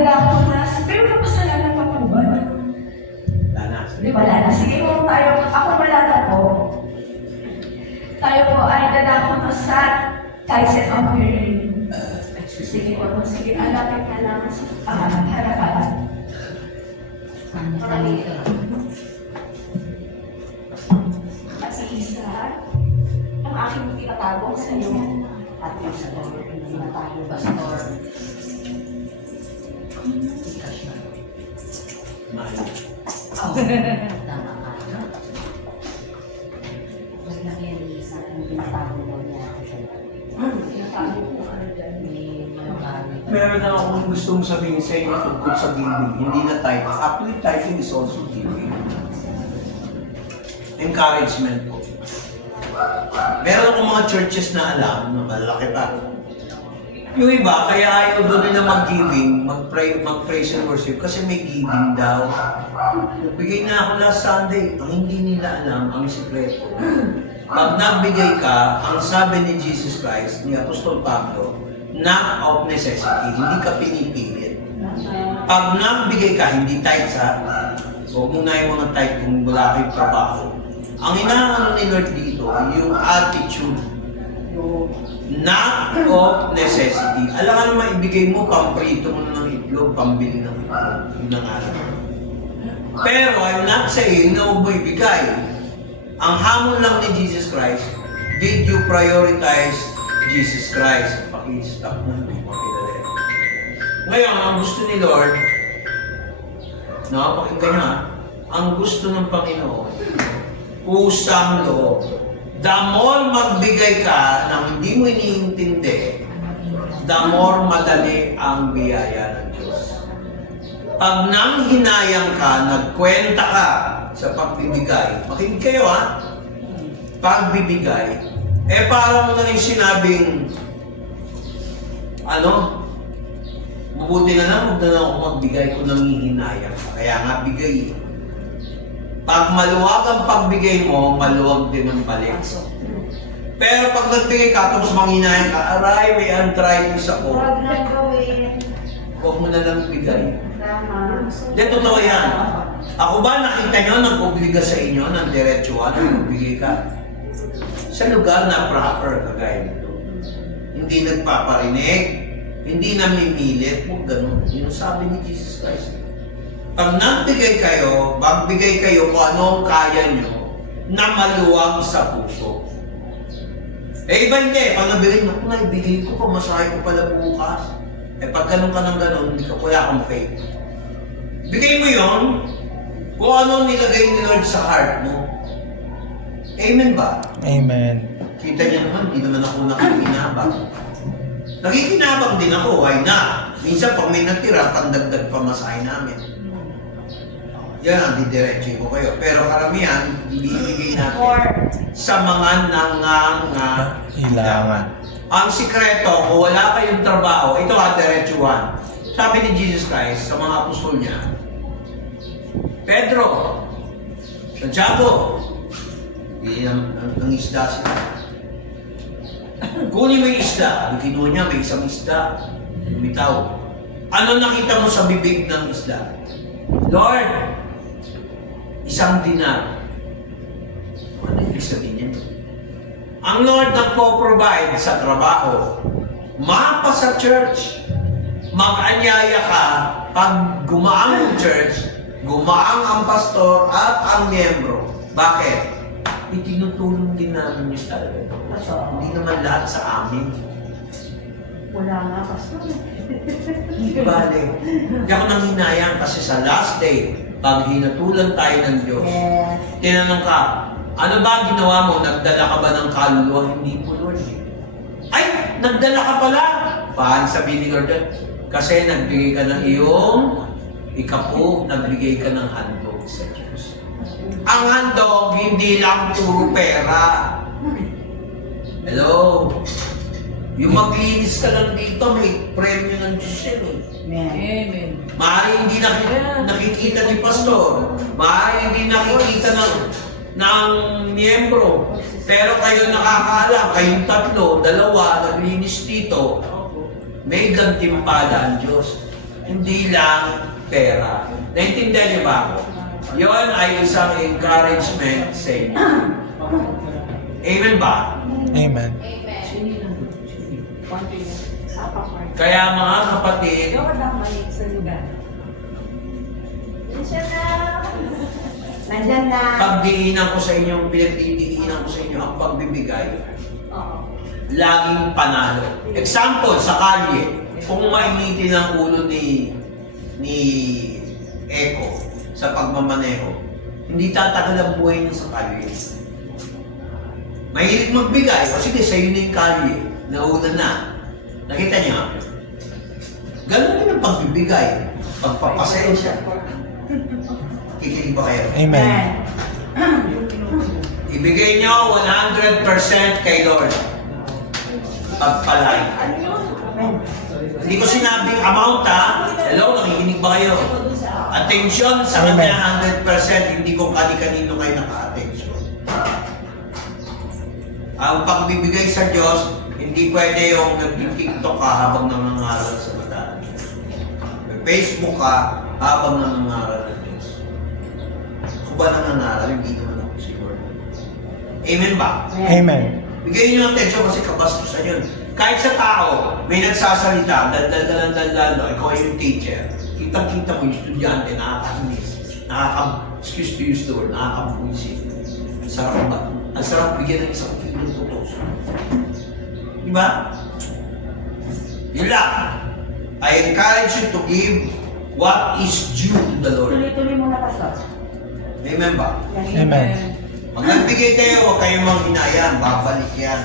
dadako na. Pero napasalanan pa po ba? Wala na. Di wala na. Sige po tayo. Ako wala na po. Tayo po ay dadako na sa Tyson of Hearing. Sige po. Sige, alapit ka lang sa harapan. At isa, ang aking tinatawag sa iyo. At pastor, tinatawag pastor. Mahal. Oh, tama ka. Mas laki ang isa ang pinatawag daw niya. Tinatawag po ano dyan. May mga Meron na akong gustong sabihin sa inyo tungkol sa giving. Hindi na tithing. Actually, tithing is also giving. Encouragement po. Meron akong mga churches na alam na malaki pa. Yung iba, kaya ayaw doon nila mag-giving, mag-praise and worship kasi may giving daw. Nagbigay na ako last Sunday. Ang hindi nila alam, ang sikreto. Pag nagbigay ka, ang sabi ni Jesus Christ, ni Apostol Pablo, not of necessity, hindi ka pinipilit. Pag nagbigay ka, hindi tithe sa, huwag mo na yung mga tithe kung wala kayong trabaho. Ang inaano ni Lord dito, yung attitude, not of necessity. Alam ka naman, ibigay mo, pamprito mo ng itlog, pambili ng itlog. Yun ang alam. Pero I'm not saying na huwag mo ibigay. Ang hamon lang ni Jesus Christ, did you prioritize Jesus Christ? Paki-stop mo. Ngayon, ang gusto ni Lord, no, pakinggan nyo ha, ang gusto ng Panginoon, pusang loob. The more magbigay ka nang hindi mo iniintindi, the more madali ang biyaya ng Diyos. Pag nang hinayang ka, nagkwenta ka sa pagbibigay, makinig kayo ha, pagbibigay, parang mo na rin sinabing, mabuti na lang, huwag na lang ako magbigay kung nangihinayang ka. Kaya nga, bigay. Pag maluwag ang pagbigay mo, maluwag din ang balik. Pero pag nagbigay ka, tapos manghinayang ka, aray, may arthritis ako. Huwag na gawin. Huwag mo na lang bigay. Tama. Hindi, totoo yan. Ako ba nakita nyo, nag-obliga sa inyo ng diretsuhan na magbigay ka? Sa lugar na proper, kagaya nito. Hindi nagpaparinig, hindi namimilit, huwag ganun. Yun ang sabi ni Jesus Christ. Pag nagbigay kayo, magbigay kayo kung ano ang kaya nyo na maluwag sa puso. Iba hindi. Pag nabigay mo, ibigay ko pa, masahe ko pala bukas. Pag ganun ka ng ganun, hindi ka, wala kang faith. Bigay mo yon kung ano nilagay ni Lord sa heart mo. Amen ba? Amen. Kita niyo naman, hindi naman ako nakikinabang. Nakikinabang din ako, why not? Minsan pag may natira, pandagdag pa masahe namin. Yan ang didiretso ko kayo. Pero karamihan, ibibigay natin sa mga Ilangan. Ang sikreto, kung wala kayong trabaho, ito diretsuhan. Sabi ni Jesus Christ sa mga apostol niya, Pedro, Santiago, hindi ng isda sila. Kunin mo yung isda. Kinuha niya, may isang isda. Lumitaw. Ano nakita mo sa bibig ng isda? Lord, isang dinar. Ano ibig sabihin niya? Ang Lord nagpo-provide sa trabaho. Mapa sa church. Mag-anyaya ka pag gumaang ang church, gumaang ang pastor at ang miyembro. Bakit? Itinutulong din namin yung talaga. Hindi naman lahat sa amin. Wala nga, pastor. Hindi bale. Hindi ako nanghinayang kasi sa last day, pag hinatulan tayo ng Diyos, tinanong ka, ano ba ginawa mo? Nagdala ka ba ng kaluluwa? Hindi po, Lord. Ay, nagdala ka pala. Paano sabihin ni Lord? Kasi nagbigay ka ng iyong ikapo, nagbigay ka ng handog sa Diyos. Ang handog, hindi lang puro pera. Hello? Yung maglinis ka lang dito, may premyo ng Diyos yan eh. Amen. Maaari hindi nakikita ni pastor. Maaari hindi nakikita ng miyembro. Pero kayo nakakaalam, kayong tatlo, dalawa, naglinis dito, may gantimpala ang Diyos. Hindi lang pera. Naintindihan niyo ba ako? Yun ay isang encouragement sa inyo. Amen ba? Amen. Kaya mga kapatid, Nandyan na. pagdiinan ko sa inyo, pinagdiinan ko sa inyo ang pagbibigay, laging panalo. Example, sa kalye, kung mainitin ang ulo ni Eko sa pagmamaneho, hindi tatagal ang buhay niya sa kalye. Mahilig magbigay, o sige, sa'yo na yung kalye, nauna na. Nakita niyo? Ganun din ang pagbibigay, pagpapasensya. Kikinig ba kayo? Amen. Ibigay niyo 100% kay Lord. Pagpalay. Hindi ko sinabing amount ha. Hello, nakikinig ba kayo? Attention sa kanya 100%. Hindi ko kani-kanino kayo naka-attention. Ang pagbibigay sa Diyos, hindi pwede yung nag-TikTok ka habang nangangaral sa mata. Facebook ka habang nangangaral ng Diyos. Kung ba nangangaral, hindi naman ako siguro. Amen ba? Amen. Bigay niyo ng atensyon kasi kabastusan yun. Kahit sa tao, may nagsasalita, dal-dal-dal-dal, ikaw yung teacher. Kitang-kita mo yung estudyante, nakakainis. Excuse to use the word, nakakabuisit. Ang sarap ba? Ang sarap bigyan ng isang kilong tutos. Diba? Yun lang. I encourage you to give what is due to the Lord. Tuloy-tuloy mo na, Pastor. Amen ba? Amen. Pag nagbigay kayo, huwag kayong manghinayang, babalik yan.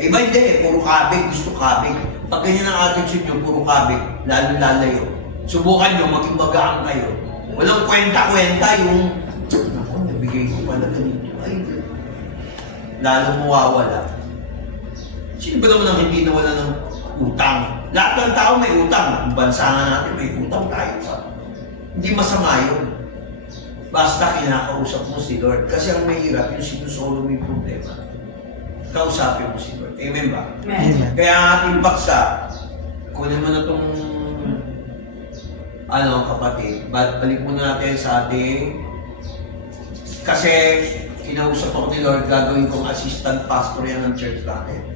Eh, iba hindi, puro kabig, gusto kabig. Pag ganyan ang attitude nyo, puro kabig, lalo lalayo. Subukan nyo, maging magaan kayo. Walang kwenta-kwenta yung, ako, nabigay ko pala ganito. Ay, lalo mawawala. Sino ba naman ang hindi nawala ng utang? Lahat ng tao may utang. Ang bansa nga natin, may utang tayo pa. Hindi masama yun. Basta kinakausap mo si Lord. Kasi ang mahirap yung sinusolo mo yung problema. Kausapin mo si Lord. Amen ba? Amen. Kaya ang ating baksa, kunin mo na itong kapatid, balik muna natin sa ating kasi kinausap ako ni Lord, gagawin kong assistant pastor yan ng church natin.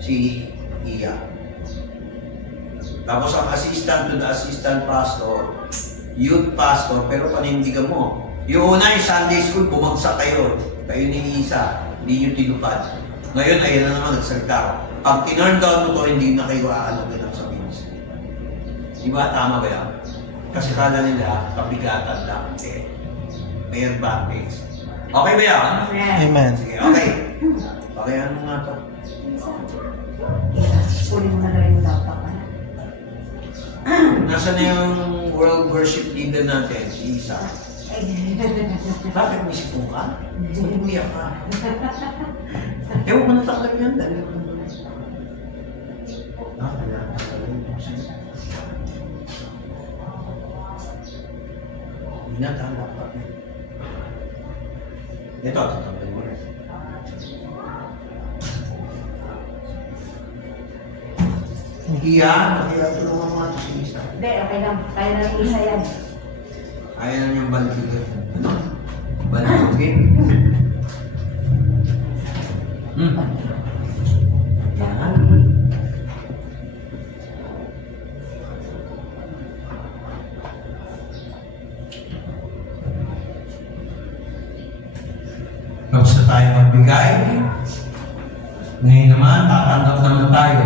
Si Iya. Tapos ang assistant to the assistant pastor, youth pastor, pero panindigan mo. Yung una yung Sunday school, bumagsak kayo. Kayo ni Isa, hindi nyo tinupad. Ngayon, ayun na naman, nagsalita ko. Pag tinurn down mo to, hindi na kayo aalagin sa ministry. Di ba? Tama ba yan? Kasi kala nila, kabigatan lang. Okay. May advantage. Okay ba yan? Amen. Sige, okay. Okay, ano nga to? Kunin mo na lang yung laptop. Nasaan na yung world worship leader natin, si Isa? Bakit may sipong ka? Umiyak ka. Ewan ko natakal yan, dali ko naman. Kaya natakal yun. Hindi na tala pa. Ito, tatakal mo rin. Iya, tulungan mo nga ito si Isa. Hindi, okay lang. Kaya na rin isa yan. Ayaw na niyang baligin. Ano? Baligin? Yan. Tapos na tayo magbigay. Ngayon naman, tatanggap naman tayo.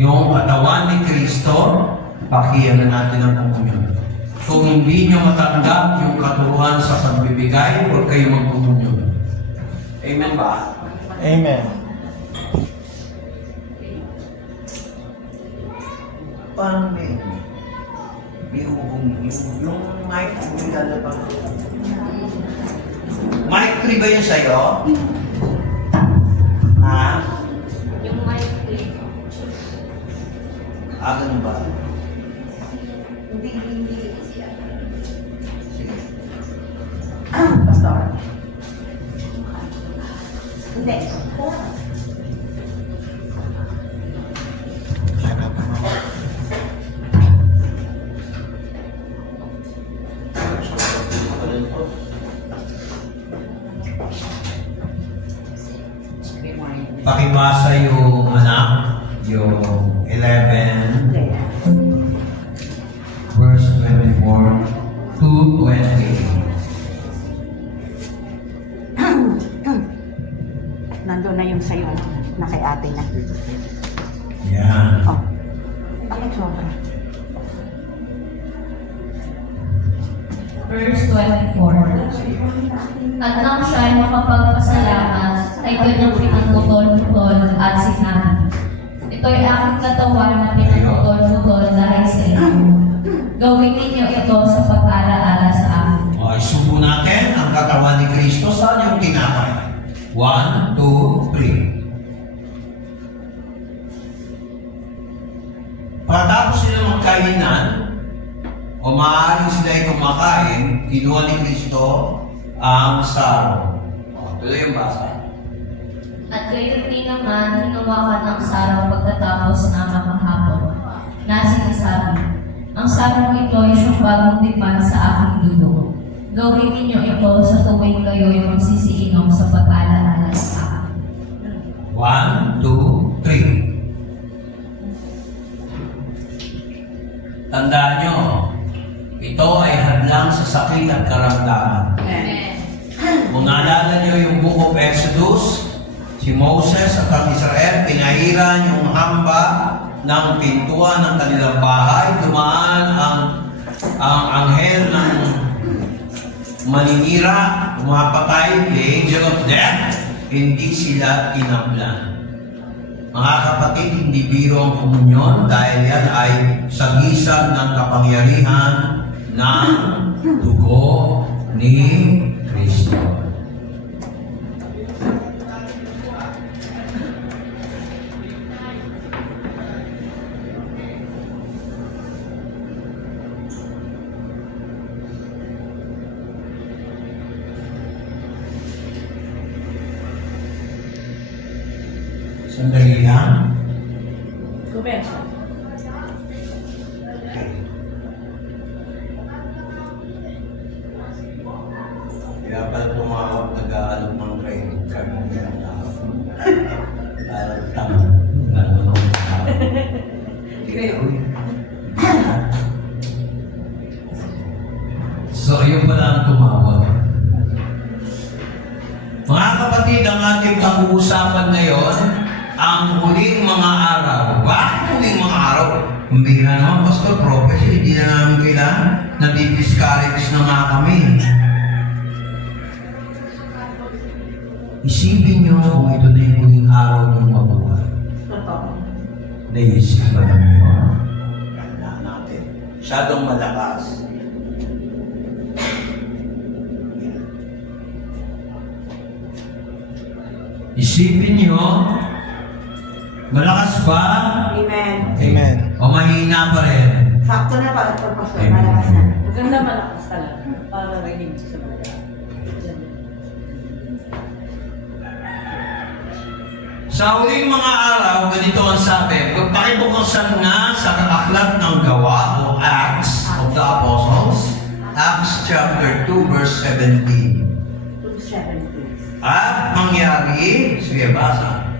Yung katawan ni Kristo, pakiyan na natin ang komunyon. Kung hindi nyo matanggap yung katuruan sa pagbibigay, huwag kayo magkomunyon. Amen ba? Amen. Paano ba yun? Yung mic, ang nilalabang. Mic 3 ba yun sa'yo? Ha? Yung mic clip. Ganun ba? Hindi. Sige. Pastor. Hindi. At nang siya ay makapagpasalamat, ay kanyang pinagputol-putol at sinabi, ito'y aking katawan na pinagputol-putol dahil sa inyo. Gawin ninyo ito sa pag-alaala sa akin. O, isubo natin ang katawan ni Kristo sa yung tinapay. 1, 2, 3. Pagkatapos sila magkainan, o maaaring sila ay kumakain, kinuha ni Kristo ang saro. O, tuloy yung basa. At gayon din naman, hinawakan ang sarong pagkatapos na makahapon, na sinasabi, ang sarong ito ay siyang bagong tikman sa aking dugo. Gawin ninyo ito sa tuwing kayo ay magsisiinom sa pag-alaala sa akin. 1, 2, 3. Tandaan nyo, ito ay hadlang sa sakit at karamdaman. Kung naalala nyo yung Book of Exodus, si Moses at ang Israel, pinahiran yung hamba ng pintuan ng kanilang bahay. Dumaan ang anghel ng maninira, umapatay, the angel of death, hindi sila tinaplan. Mga kapatid, hindi biro ang komunyon dahil yan ay sagisag ng kapangyarihan ng dugo ni Kristo. Sandali lang. Kumensya. Okay. Kaya pala tumawag nag-aalok ng credit card ng ilang tao. Parang tama. Ano nung tao. So, yun pala ang tumawag. Mga kapatid, ang ating pag-uusapan ngayon, ang huling mga araw. Bakit huling mga araw? Kung bihira naman, Pastor, prophecy, hindi na namin kailangan. Nadi-discourage na nga kami. Isipin nyo kung ito na yung huling araw ng mabuhay. Totoo. Naisip ba namin yun? Kailangan natin. Masyadong malakas. Isipin nyo, malakas ba? Amen. Amen. O mahina pa rin? Sakto na pa ito, Pastor. Amen. Malakas na. Maganda malakas talaga para rinig sa mga. Sa huling mga araw, ganito ang sabi, pakibuksan na sa aklat ng gawa o Acts of the Apostles, Acts chapter 2 verse 17. 2:17. At mangyari, sige basa,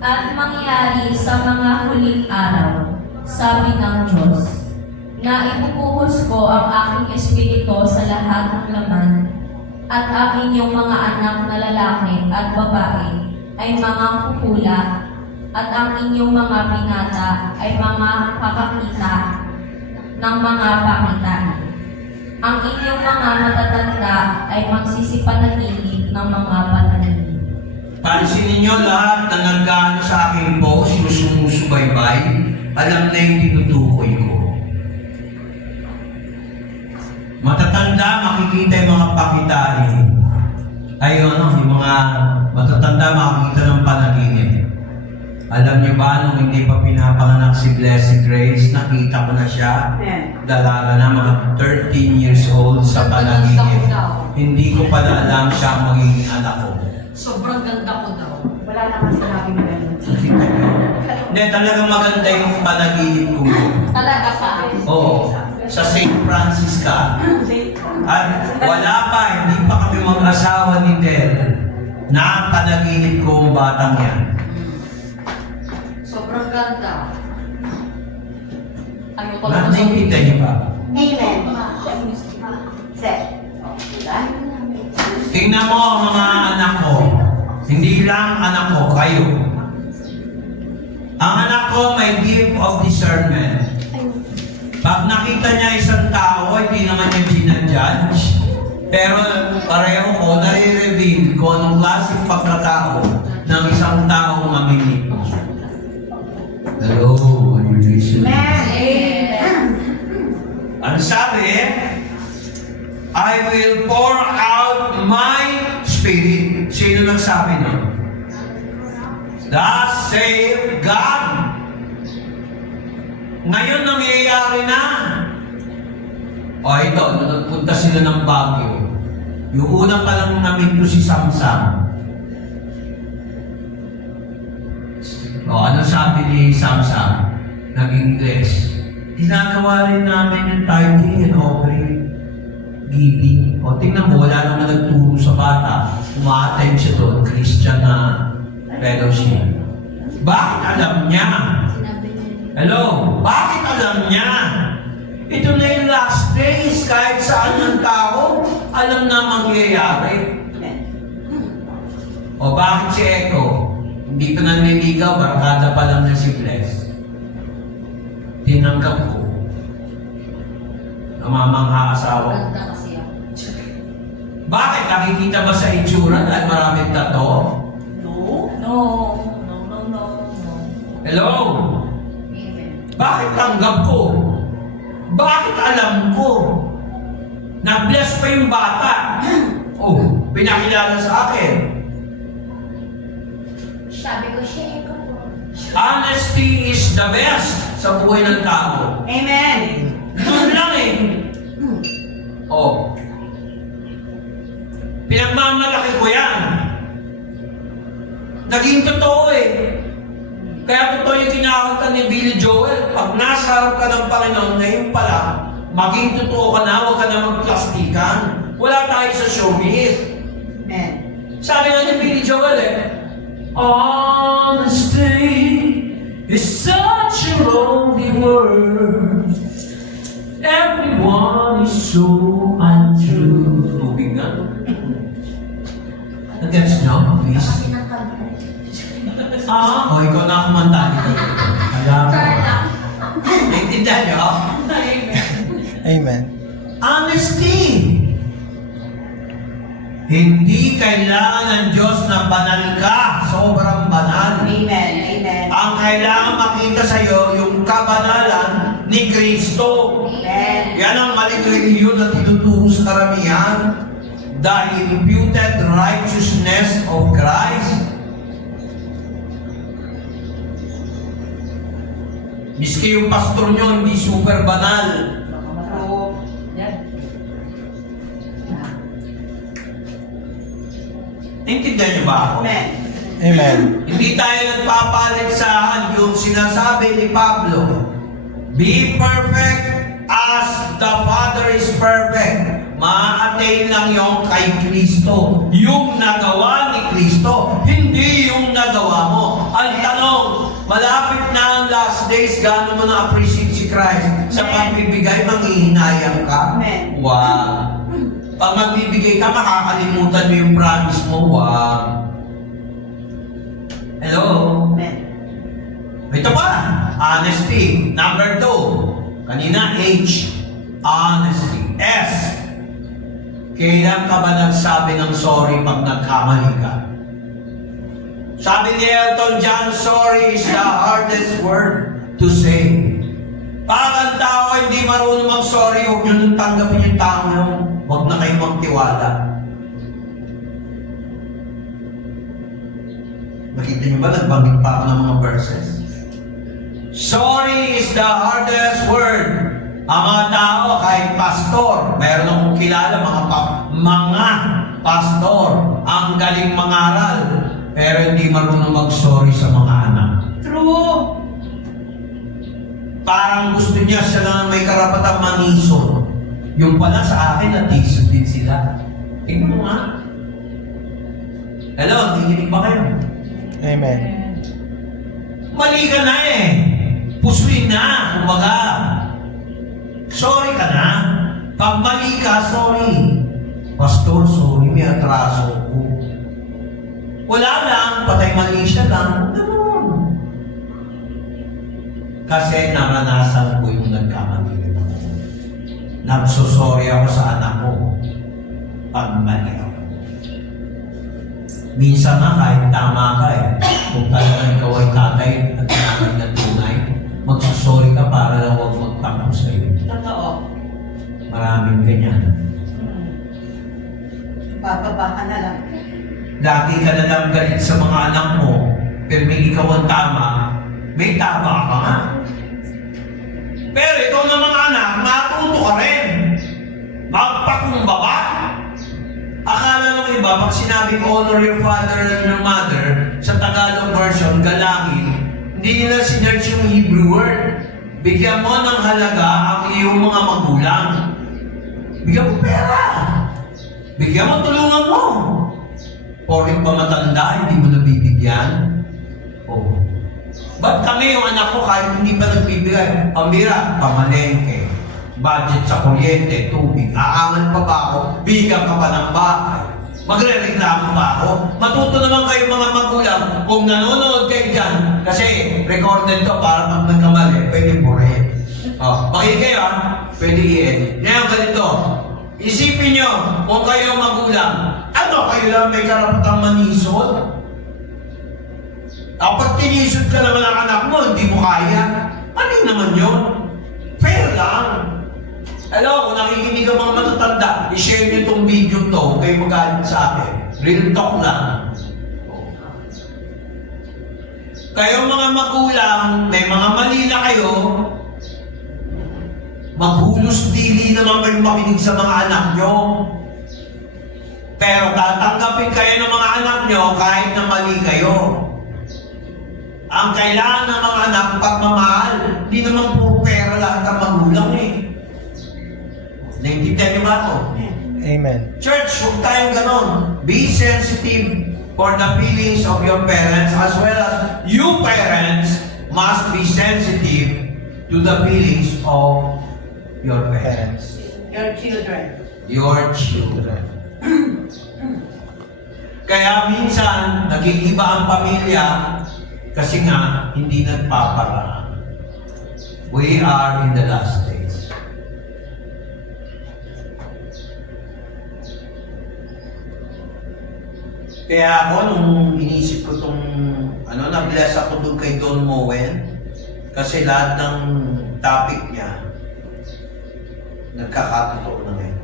At mangyari sa mga huling araw, sabi ng Diyos, na ipupuhos ko ang aking espiritu sa lahat ng laman, at ang inyong mga anak na lalaki at babae ay mga kukula, at ang inyong mga binata ay mga kakakita ng mga pakitaan. Ang inyong mga matatanda ay magsisipanatili ng mga panatili. Pansinin niyo lahat na nagkaano sa aking post, yung sumusubaybay, alam na yung tinutukoy ko. Matatanda, makikita yung mga pakitain. Ayun, yung mga matatanda, makikita ng panaginip. Alam niyo ba, nung hindi pa pinapanganak si Blessed Grace, nakita ko na siya. Amen. Dalaga na mga 13 years old sa panaginip. Hindi ko pala alam siya ang magiging anak ko. Sobrang ganda ko daw. Wala naman sinabing gano'n. Nakita niyo? Hindi, talagang maganda yung panaginip ko. Talaga pa. Oo, sa St. Francis ka. At wala pa, hindi pa kami mag-asawa ni Del. Na panaginip ko ang batang yan. Sobrang ganda. Ayoko lang Nakikita niyo ba? Amen. Set. Diba? Tingnan mo ang mga anak ko. Hindi lang anak ko, kayo. Ang anak ko may gift of discernment. Pag nakita niya isang tao, hindi naman niya ginajudge. Pero pareho ko, nare-reveal kung anong klaseng pagkatao ng isang taong mamimili. Hello, are you listening? Amen. Ano sabi? I will pour out my spirit. Sino nagsabi nun? Thus saith God. Ngayon nangyayari na. O ito, nung nagpunta sila ng Baguio, yung una pa lang na-meet ko si Samsam. O ano sabi ni Samsam? Nag-English. Ginagawa rin namin yung tithing and offering, giving. O tingnan mo, wala naman nagturo sa bata. Uma-attend siya doon, Christian na fellowship. Bakit alam niya? Hello? Bakit alam niya? Ito na yung last days, kahit saan ng tao, alam na mangyayari. O bakit si Echo? Hindi pa nanliligaw, barkada pa lang na si Bless. Tinanggap ko. Namamangha asawa. Ganda kasi ako. Bakit? Nakikita ba sa itsura dahil maraming tato? No. No. No, no, no, no. Hello? Amen. Bakit tanggap ko? Bakit alam ko? Na-bless pa yung bata. Oh, pinakilala sa akin. Sabi ko siya, ikaw po. Honesty is the best sa buhay ng tao. Amen. Doon lang eh. Oh. Pinagmamalaki ko yan. Naging totoo eh. Kaya totoo yung kinakanta ni Billy Joel. Pag nasa harap ka ng Panginoon, ngayon pala, maging totoo ka na, huwag ka na magplastikan. Wala tayo sa showbiz. Amen. Sabi nga ni Billy Joel eh, honesty is such a lonely word. Everyone is so untrue. Tubig nga. Nag-gets nyo, please? O, ikaw na kumanta dito. Alam mo. Naintindihan nyo? Amen. Honesty. Hindi kailangan ng Diyos na banal ka. Sobrang banal. Amen. Amen. Ang kailangan makita sa iyo yung kabanalan ni Kristo. Amen. Yan ang maling reliyon na tinuturo sa karamihan. The imputed righteousness of Christ. Miski yung pastor nyo, hindi super banal. True. Yan. Naintindihan niyo ba ako? Amen. Amen. Hindi tayo nagpapaligsahan yung sinasabi ni Pablo. Be perfect as the Father is perfect. Ma-attain lang yung kay Kristo. Yung nagawa ni Kristo, hindi yung nagawa mo. Ang tanong, malapit na ang last days, gaano mo na-appreciate si Christ? Sa pagbibigay, manghihinayang ka? Amen. Wow. Pag magbibigay ka, makakalimutan mo yung promise mo. Wow. Hello? Amen. Ito pa, honesty. Number 2. Kanina, H. Honesty. S. Kailan ka ba nagsabi ng sorry pag nagkamali ka? Sabi ni Elton John, sorry is the hardest word to say. Pag ang tao ay hindi marunong mag-sorry, huwag nyo nang tanggapin yung tao nyo. Huwag na kayo magtiwala. Nakita nyo ba, nagbanggit pa ako ng mga verses? Sorry is the hardest word. Ang mga tao, kahit pastor, meron akong kilala, mga pastor, ang galing mangaral, pero hindi marunong mag-sorry sa mga anak. True. Parang gusto niya siya lang may karapatang maniso. Yung pala sa akin, natiso din sila. Tingnan mo nga. Hello, nakikinig ba kayo? Amen. Mali ka na eh. Pusuin na, kumbaga. Sorry ka na. Pag mali ka, sorry. Pastor, sorry, may atraso ko. Wala lang, patay mali siya lang. Ganun. Kasi naranasan ko yung nagkamali. Nagsosorry ako sa anak ko. pag mali ako. Minsan nga kahit tama ka kung talagang ikaw ay tatay at nanay na tunay, magsusorry ka para lang huwag magtakbo sa'yo. Totoo. Maraming ganyan. Bababa ka na lang. Lagi ka na lang galit sa mga anak mo, pero may ikaw ang tama, may tama ka nga. Pero ikaw na mga anak, matuto ka rin. Magpakumbaba. Akala ng iba, pag sinabing honor your father and your mother, sa Tagalog version, galangin, hindi nila sinerch yung Hebrew word. Bigyan mo ng halaga ang iyong mga magulang. Bigyan mo pera. Bigyan mo, tulungan mo. Porking pa matanda, hindi mo nabibigyan. Oh. Ba't kami yung anak ko kahit hindi pa nagbibigay? Pambira, pamalengke. Budget sa kuryente, tubig. Aangan pa ba ako? Bigyan ka pa ng bahay. Magre-reklamo pa ako. Matuto naman kayo mga magulang kung nanonood kayo dyan. Kasi recorded to para pag nagkamali, pwede purihin. Oh, makinig kayo pwede i-edit. Ngayon ganito, isipin nyo kung kayo magulang, ano kayo lang may karapatang manisod? Pag tinisod ka naman ang anak mo, hindi mo kaya. Ano naman yun? Fair lang. Hello, kung nakikinig ang mga matatanda, i-share nyo itong video to, kayo magalit sa akin. Real talk lang. Kayo mga magulang, may mga mali na kayo, maghulos dili naman kayo makinig sa mga anak nyo. Pero tatanggapin kayo ng mga anak nyo kahit na mali kayo. Ang kailangan ng mga anak, pagmamahal, hindi naman puro pera lahat ang magulang Naintindihan niyo ba ako? Amen. Church, huwag tayong ganon. Be sensitive for the feelings of your parents as well as you parents must be sensitive to the feelings of your parents. Your children. Your children. Kaya minsan, nag-iiba ang pamilya kasi nga, hindi nagpaparaan. We are in the last days. Kaya ako, nung inisip ko itong, na-bless ako doon kay Don Moen, kasi lahat ng topic niya, nagkakatotoo na ngayon.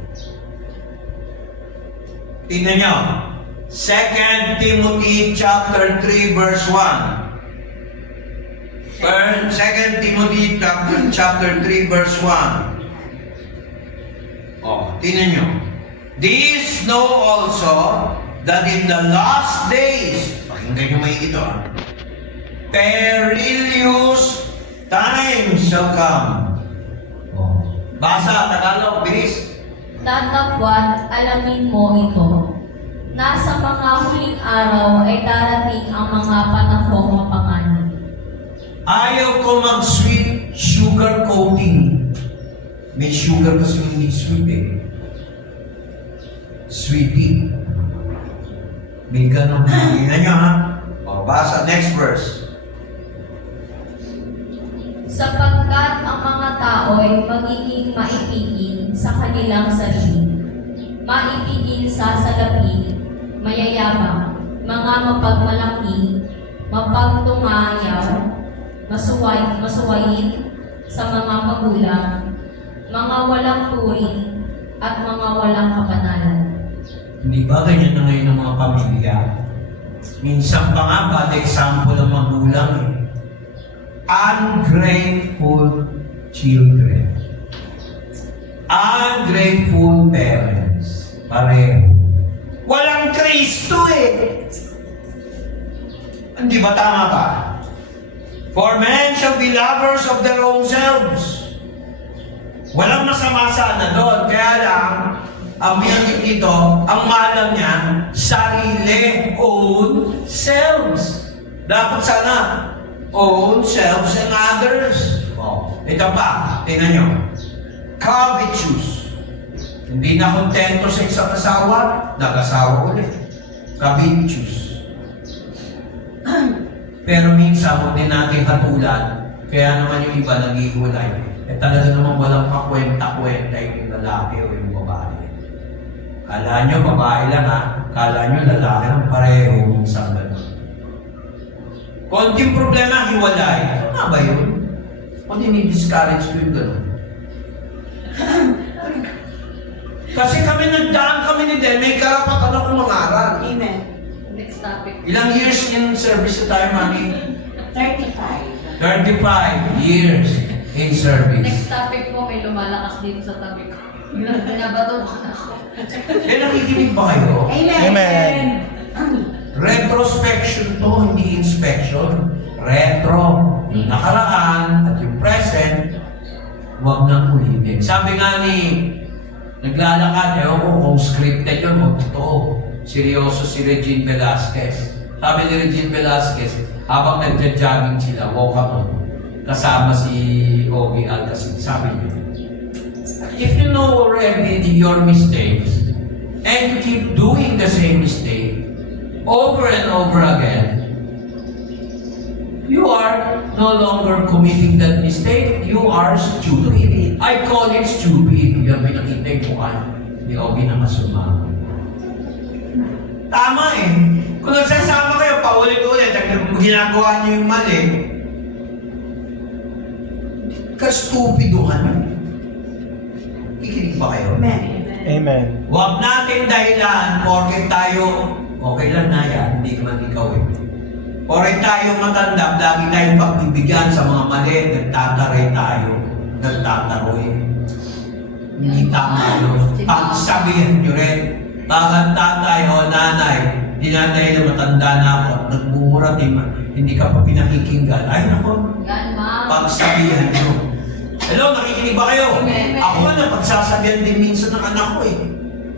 Tingnan nyo, 2 Timothy chapter 3 verse 1. 2 Timothy chapter 3 verse 1. Tingnan nyo. This know also that in the last days, pakinggan nyo may ito perilous times shall come. Basa, Tagalog, bilis. Tatapwat, alamin mo ito. Nasa mga huling araw ay darating ang mga panahong mapanganib. Ayaw ko mag-sweet sugar coating. May sugar kasi hindi sweet Sweetie. May ganun. Tingnan nyo basa, next verse. Sapagkat ang mga tao ay magiging maipigin sa kanilang sarili, maipigin sa salapi, mayayabang, mga mapagmalaki, mapagtungayaw, masuwayin sa mga magulang, mga walang turing, at mga walang kapanalan. Hindi ba ganyan na ngayon ng mga pamilya? Minsan pa nga, bad example ang magulang Ungrateful children. Ungrateful parents. Pareho. Walang Kristo Hindi ba tama ba? For men shall be lovers of their own selves. Walang masama sana doon. Kaya lang, ang binanggit dito, ang mahal niya, sarili, own selves. Dapat sana, own selves and others. Ito pa, tingnan nyo. Covetous. Hindi na kontento sa isang asawa, nag-asawa ulit. Covetous. Pero minsan, huwag din natin hatulan. Kaya naman yung iba nag-iulay. Talaga naman walang kakwenta-kwenta yung lalaki o yung babae. Kala nyo, babae lang ha. Kala nyo, lalaki lang pareho. Minsan gano'n. Konting problema, hiwalay. Ano ba yun? O dinidiscourage ko yung gano'n. Kasi kami nagdaan kami ni Den, may karapatan akong mangaral. Amen. Next topic. Ilang years in service na tayo, Mami? 35. 35 years in service. Next topic po, may lumalakas dito sa tabi ko. Binabato ko na ako. Eh, nakikinig ba kayo? Amen. Retrospection to, hindi inspection. Retro. Yung nakaraan at yung present, huwag nang ulitin. Sabi nga ni, naglalakad, ewan ko kung scripted yun o totoo. Seryoso si Regine Velasquez. Sabi ni Regine Velasquez, habang nagja-jogging sila, walkathon, kasama si Ogie Alcacid. Sabi niya, if you know already your mistakes, and you keep doing the same mistake over and over again, you are no longer committing that mistake. You are stupid. I call it stupid. Yan pinakita yung mukha ni Ogie na masuma. Tama eh. Kung nagsasama kayo, paulit-ulit, at ginagawa niyo yung mali, kastupiduhan. Kikinig ba kayo? Amen. Amen. Huwag natin dahilan, porket tayo, okay lang na yan, hindi naman ikaw eh. Porket tayo matanda, lagi tayong pagbibigyan sa mga mali, nagtataray tayo, nagtataroy. Hindi tama yun. Pagsabihin nyo rin, bakit tatay o nanay, dinatay na matanda na ako, at nagmumura, hindi ka pa pinakikinggan. Ay nako, Yan, ma'am. pagsabihan nyo. Hello, nakikinig ba kayo? Amen. Ako nga na pagsasabihan din minsan ng anak ko eh.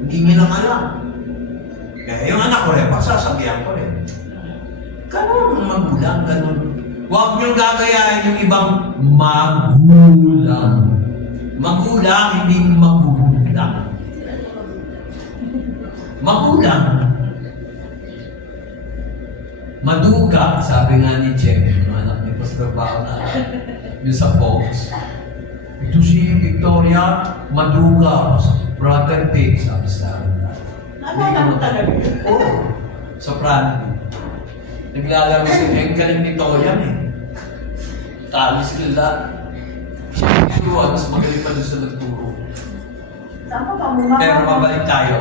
Hindi nyo lang alam. Kaya yung anak ko rin, pagsasabihan ko rin. Ganun ang magulang, ganun. Huwag nyo gagayahin yung ibang magulang. Magulang, hindi magulang. Magulang. Maduga, sabi nga ni Jem, yung anak ni Pastor Bao na yung sa Fox. Ito si Victoria, maduga. Brother Pig, sabi sa akin. Ano naman talaga? Oo. Soprano. Naglalaro si Engkaling Victoria eh. Tali sila. Turuan, mas magaling pa doon sa nagturo. Saan pa bumaba? Pero mabalik tayo.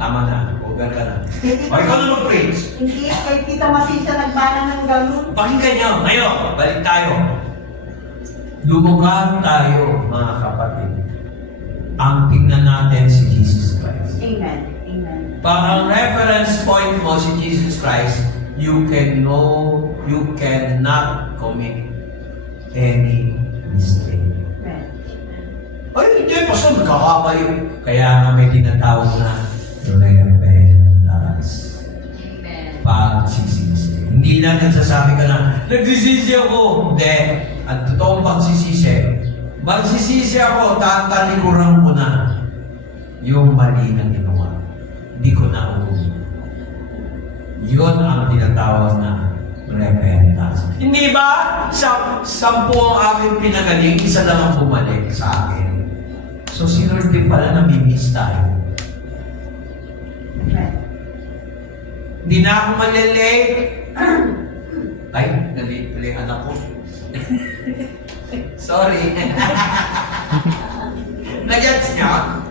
Tama na. Huwag ka na. O, ikaw na mag-preach. Hindi, kay Tita Masisa nagbana ng gano'n. Pakinggan niyo. Ngayon, balik tayo. Lumugan tayo, mga kapatid. Ang tingnan natin si Jesus Christ. Amen. Amen. Pag ang reference point mo si Jesus Christ, you cannot commit any mistake. Amen. Ay, hindi, basta nagkakamali. Kaya nga may tinatawag na repentance. Amen. Pagsisisi. Hindi lang nagsasabi ka na, nagsisisi ako. Hindi. Ang totoong pagsisisi, magsisisi ako, tatalikuran ko na yung mali na ginawa. Hindi ko na uulit. Yun ang tinatawag na repentance. Hindi ba? Sa 10 ang aking pinagaling, isa lang ang bumalik sa akin. So, si Lord din pala namimiss tayo. Amen. Hindi na ako malilate. Ay, nalate pala yung anak ko. Sorry. Nag-gets niya?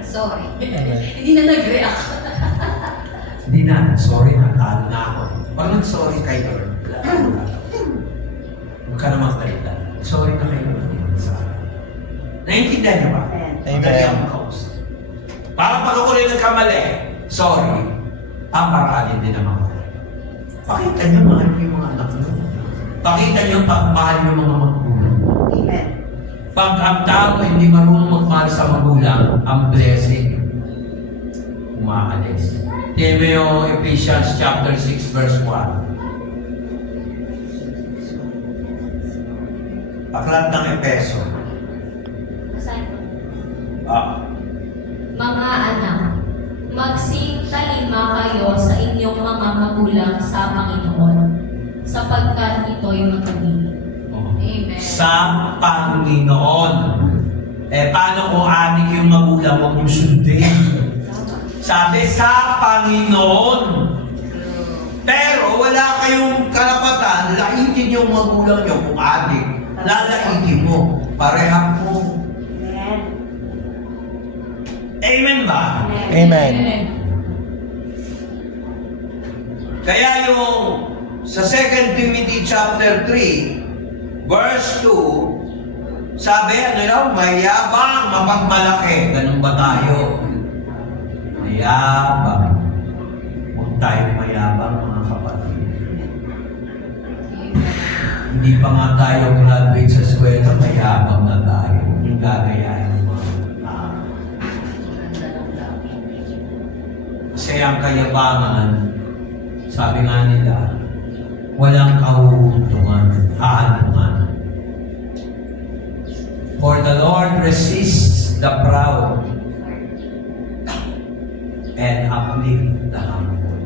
Sorry. Amen. Hindi na nag-react. Hindi na. Sorry na. Talo na ako. Pag nag-sorry kay Lord, huwag ka naman kalita. Sorry na kay Lord. Naiintindihan niyo ba? Amen. Madali ang kausap. Para pag ako rin nagkamali, sorry, paparaalin din naman ako. Pakita niyo, mahal niyo yung mga anak niyo. Pakita niyo, mahal niyo mga magulang. Amen. Pag ang tao hindi marunong magmahal sa magulang, ang blessing umaalis. Tingnan mo yung Ephesians chapter 6 verse 1. Aklat ng Epeso. Basahin ko. Mga anak, magsintalima kayo sa inyong mga magulang sa Panginoon, sapagkat ito'y matagumpay. Amen. Sa Panginoon. Eh, paano kung adik yung magulang, huwag yung sundin? Sabi, sa Panginoon. Pero wala kayong karapatan, laitin yung magulang nyo kung adik. Lalaitin mo. Parehang po. Amen. Amen ba? Amen. Kaya yung sa 2 Timothy chapter 3, verse 2, sabi, ano yun? Mayabang, mapagmalaki. Ganun ba tayo? Mayabang. Huwag tayong mayabang, mga kapatid. Hindi pa nga tayo graduate sa eskwela, mayabang na tayo. Yung gagayahin ng mga tao. Kasi ang kayabangan, sabi nga nila, walang kahuhuntungan, aanungan. For the Lord resists the proud and uplift the humble.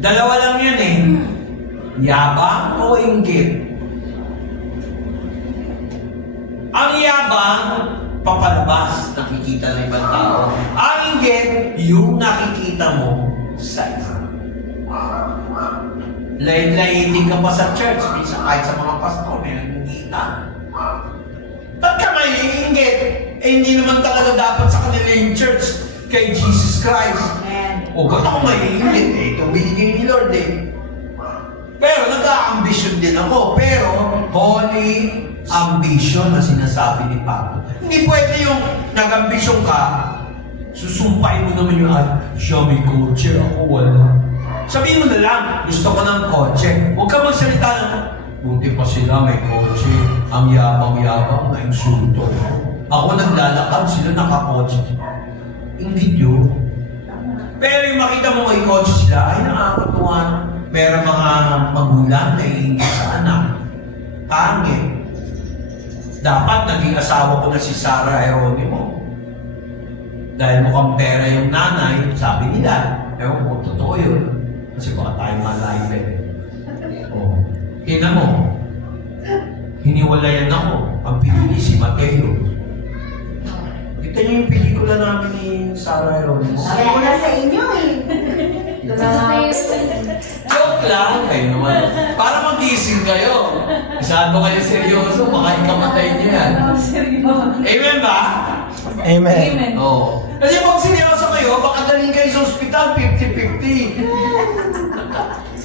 Dalawa lang yun eh. Yabang o inggit. Ang yabang, papalabas, nakikita ng ibang tao. Ang inggit, yung nakikita mo sa isa. Lain-laitin ka pa sa church, minsan kahit sa mga pastor, may nakikita. Ba't ka may inggit? Eh hindi naman talaga dapat sa kanila yung church kay Jesus Christ. Amen. O ba't ako may inggit? Eh, ito binigay ni Lord eh. Pero nag-a-ambition din ako. Pero holy ambition na sinasabi ni Papa. Hindi pwede yung nag-ambisyon ka, susumpain mo naman yung siya may kotse, ako wala. Sabihin mo na lang, gusto ko ng kotse. Huwag ka magsalita ng, buti pa sila may kotse, ang yabang-yabang na insulto. Ako naglalakad, sila nakakotse. Ingit yun. Pero yung makita mo may kotse sila, ay nakakatuwa. Meron mga magulang na iingit sa anak. Pangit. Dapat naging asawa ko na si Sarah Eronimo. Dahil mukhang pera yung nanay, sabi nila, ewan ko, totoo yun. Kasi baka tayo malay O, ina mo, hiniwalayan ako, ang pinili si Mateo. Kita niyo yung pelikula namin ni Sarah Eronimo. Sabi ko na sa inyo eh. Joke lang, kayo naman. Para magising kayo. Masyado kayo seryoso, baka ikamatay niyo yan. Amen ba? Amen. Oo. Kasi pag seryoso kayo, baka daling kayo sa ospital, 50-50.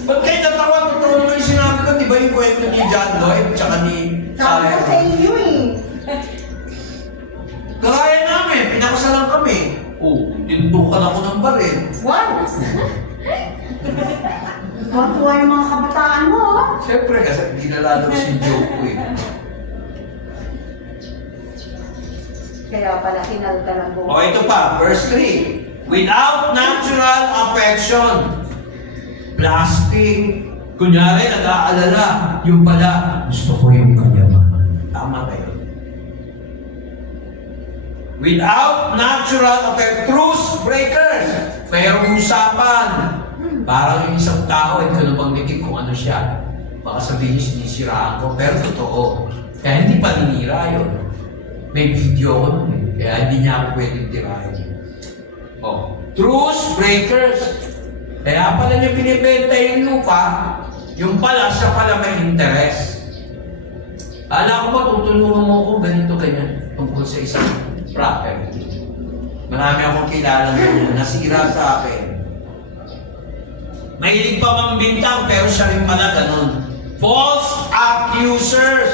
Ba't kayo natawa? Totoo naman yung sinabi ko, di ba yung kwento ni John Lloyd, tsaka ni Sabi ko sa Sarah? inyo eh. Kagaya namin, pinakasalan kami. Tintukan ako ng baril. What? Tuwa yung mga kabataan mo oh. Siyempre, kasi ginala daw si Joe ko eh. Kaya pala kinal ka lang O buhay. ito pa, verse 3. Without natural affection, plastic. Kunyari, nag-aalala. Yung pala, gusto ko yung kanyamanan. Tama kayo. Without natural affection, truce breakers. Mayroong usapan. Parang yung isang tao, ito na banggitin kung ano siya. Baka sabihin niyo, sinisiraan ko. Pero totoo. Kaya hindi paninira yun. May video ko nun eh. Kaya hindi niya ako pwedeng tirahin. Truce breakers. Kaya pala niya binibenta yung lupa, yung pala, siya pala may interest. Alam ko ba, tutulungan mo ko ganito ganyan tungkol sa isang property. Marami akong kilala ganyan, nasira sa akin. Mahilig pa mambintang, pero siya rin pala ganun. False accusers.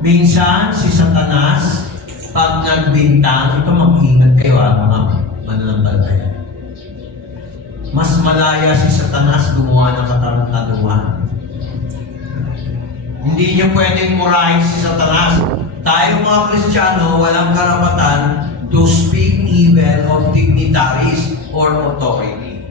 Minsan, si Satanas, pag nagbintang, ito mag-ingat kayo mga mananampalataya. Mas malaya si Satanas gumawa ng katarantaduhan. Hindi niyo pwedeng murahin si Satanas. Tayo mga Kristiyano, walang karapatan to speak evil of dignitaries or authority.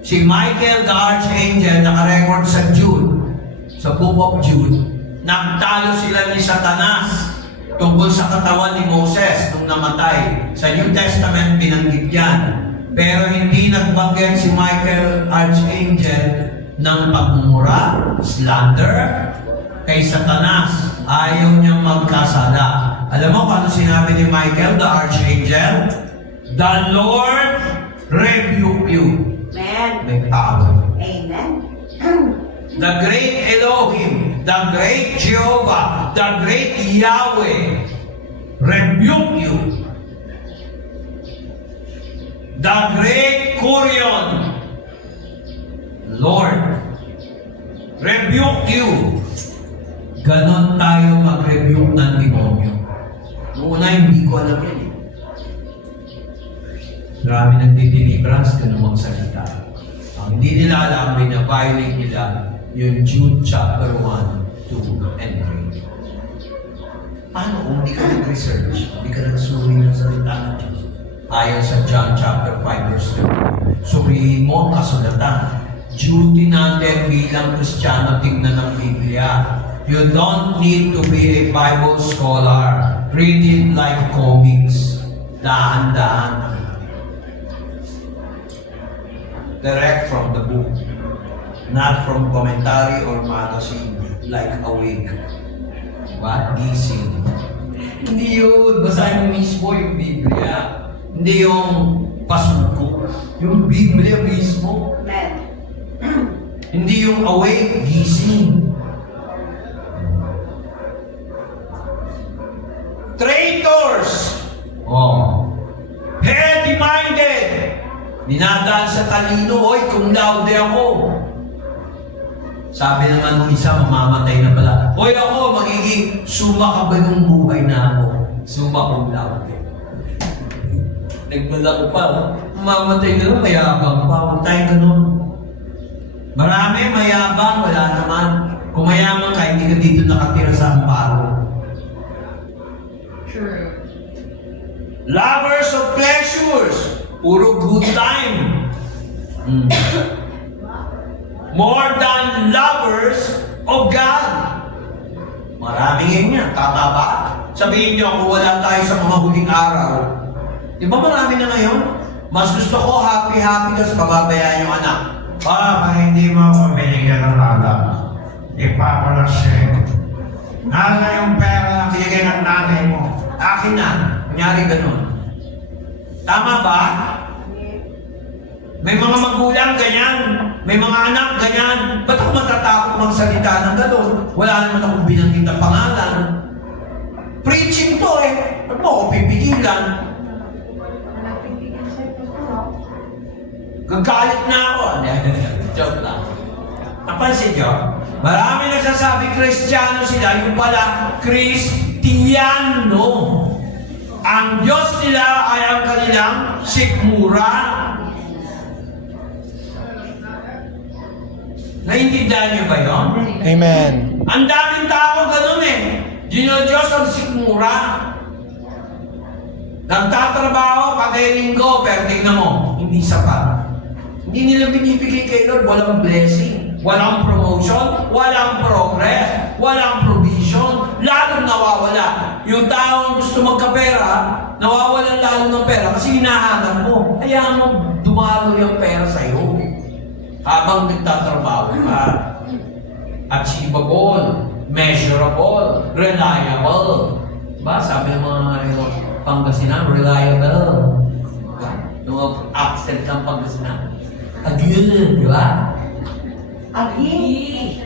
Si Michael the Archangel, nakarecord sa Jude, sa Book of Jude, nagtalo sila ni Satanas tungkol sa katawan ni Moses nung namatay. Sa New Testament, binanggit yan. Pero hindi nagbanggit si Michael Archangel ng pagmumura, slander, kay Satanas. Ayaw niyang magkasala. Alam mo kung ano sinabi ni Michael, the archangel? The Lord rebuke you. Amen. May power. Amen. The great Elohim, the great Jehovah, the great Yahweh rebuke you. The great Kurion, Lord, rebuke you. Ganon tayo mag-rebuke ng demonyo. Noong una, hindi ko alam yan eh. Marami nagdi-deliverance, ganun magsalita. Ang hindi nila alam, bina-violate nila yung Jude chapter 1, 2, and 3. Paano kung hindi ka nag-research, hindi ka nagsuri ng salita ng Diyos? Ayon sa John chapter 5, verse 2. Surihin mo ang kasulatan. Duty natin bilang Kristiyano, tingnan ng Biblia. You don't need to be a Bible scholar. Read it like comics. Dahan-dahan. Direct from the book. Not from commentary or magazine. Like Awake. What? Gising. Hindi yun. Basahin mo mismo yung Biblia. Hindi yung pasuko. Yung Biblia mismo. Amen. Hindi yung awake, gising. Traitors! Oh. Heady-minded! Dinadaan sa talino, oy, kung laude ako. Sabi naman ng isa, mamamatay na pala. Hoy ako, magiging suma ka ba ng buhay na ako? Suma kung laude. Nagmula ko pa, mamamatay na lang, mayabang pa. Huwag tayo ganun. Marami mayabang, wala naman. Kung mayaman ka, hindi ka dito nakatira sa Amparo. True. Lovers of pleasures. Puro good time. More than lovers of God. Maraming yan yan. Tama ba? Sabihin niyo kung wala tayo sa mga huling araw. Di ba marami na ngayon? Mas gusto ko happy-happy ka sa pababayaan yung anak. Para hindi mo ako binigyan ng alam, ipapalasik. Nasa yung pera na bigay ng nanay mo. Akin na. Kunyari ganun. Tama ba? May mga magulang ganyan. May mga anak ganyan. Ba't ako matatakot magsalita ng ganun? Wala naman akong binanggit na pangalan. Preaching to eh. Ba't mo ako pipigilan? Gagalit na ako. Joke lang. Napansin nyo? Marami nagsasabi Kristiyano sila, yung pala Kristiyano. Ang Diyos nila ay ang kanilang sikmura. Naintindihan niyo ba yun? Amen. Ang daming tao ganun eh. Diyos ang sikmura. Nagtatrabaho kada linggo, pero tingnan mo, hindi sapat. Hindi nila binibigay kay Lord, walang blessing, walang promotion, walang progress, walang provision, lalong nawawala. Yung taong gusto magkapera, nawawalan lalo ng pera kasi hinahanap mo. Kaya mo dumalo yung pera sa'yo. Habang nagtatrabaho ka. Achievable, measurable, reliable. Ba? Sabi ng mga Pangasinan, reliable. Yung mga accent ng Pangasinan. Agil, di ba? Agi.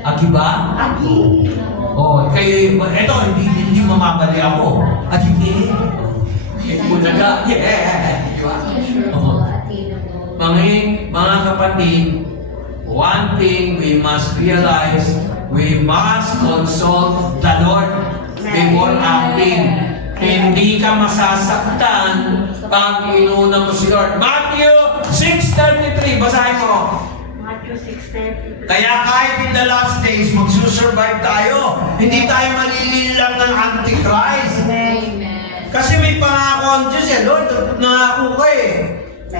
Agi ba? Agi. Oh, kayo, eto, hindi mamabali ako. Agi, bunaga, yeah! Di ba? Oh. Mga kapatid, one thing we must realize, we must consult the Lord before acting. Hindi ka masasaktan pag inuna mo si Lord. Matthew 6:33, basahin mo. Matthew 6:33. Kaya kahit in the last days, magsusurvive tayo. Hindi tayo malililang ng Antichrist. Amen. Kasi may pangako ang Diyos eh. Lord, nangako ka eh.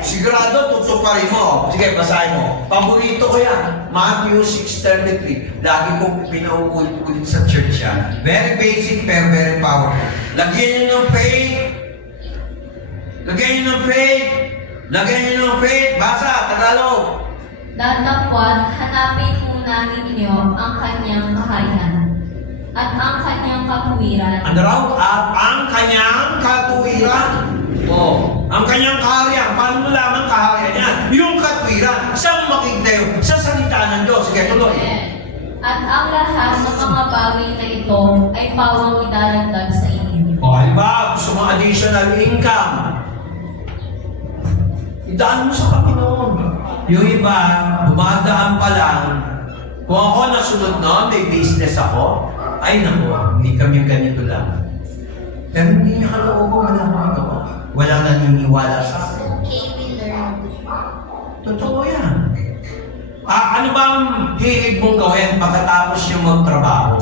Sigurado, tutuparin mo. Sige, basahin mo. Paborito ko yan. Matthew 6:33. Lagi kong pinauulit-ulit sa church yan. Very basic, pero very powerful. Lagyan nyo ng faith. Lagyan nyo ng faith. Lagyan nyo ng faith. Basa, Tagalog. Datapwat, hanapin muna ninyo ang kanyang kaharian at ang kanyang kapuwiran. Ano raw? At ang kanyang katuwiran. Ang kanyang kaharian. Paano mo lamang kaharian yan? Yung katuwiran. Saan mo makikita yun? Sa salita ng Diyos. Sige, tuloy. At ang lahat ng mga bagay na ito ay pawang idaragdag sa inyo. Halimbawa, gusto mo additional income. Idaan mo sa Panginoon. Yung iba, dumadaan pa lang. Kung ako nasunod noon, may business ako, ay nako, hindi kami ganito lang. Pero hindi niya kalooban, wala kami gawa. Walang naniniwala sa akin. Totoo yan. Ano bang hilig mong gawin pagkatapos yung magtrabaho?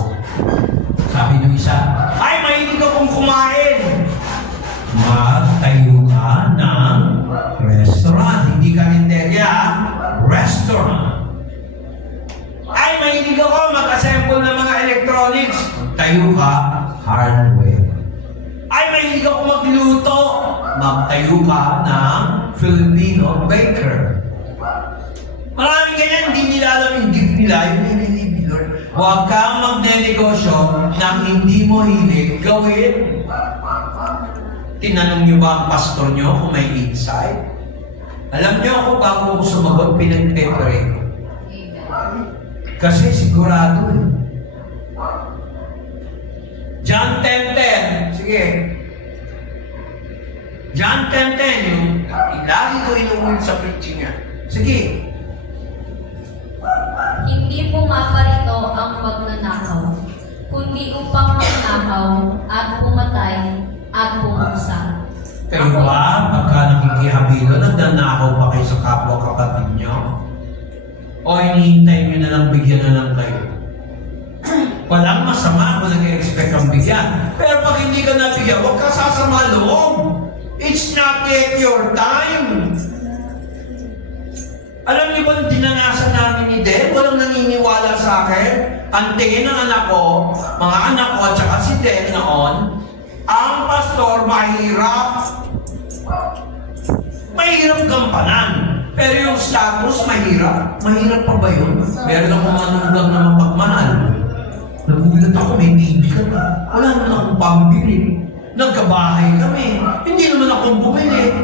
Sabi ng isa, ay, mahilig akong kumain. Magtayo ka ng restaurant, hindi karinderya, restaurant. Ay, mahilig ako mag-assemble ng mga electronics. Tayo ka, hardware. Ay, mahilig ako magluto. Magtayo ka ng Filipino baker. Maraming ganyan, hindi nila alam yung gift nila, yung hilig ni Lord. Huwag kang magnenegosyo nang hindi mo hilig gawin. Tinanong niyo ba ang pastor niyo kung may insight? Alam niyo ako bago ko sumagot, pinag-prepare ko. Kasi sigurado eh. John 10:10. Sige. John 10:10. Yung lagi ko inuulit sa preaching niya. Sige. Hindi pumaparito ang magnanakaw, kundi upang magnakaw at pumatay at pumuksa. Kayo ba, pagka nakikihabilo, nagnanakaw pa kayo sa kapwa kapatid niyo? O hinihintay niyo na lang bigyan na lang kayo? Walang masama kung nag-expect kang bigyan. Pero pag hindi ka nabigyan, huwag ka sasama loob. It's not yet your time. Alam niyo ba, dinanasan namin ni Deb, walang naniniwala sa akin. Ang tingin ng anak ko, mga anak ko, at saka si Deb noon, ang pastor mahirap. Mahirap gampanan. Pero yung status, mahirap. Mahirap pa ba yun? Meron akong manugang na mapagmahal. Nagulat ako, may TV ka na. Wala naman akong pambili. Nagkabahay kami. Hindi naman akong bumili.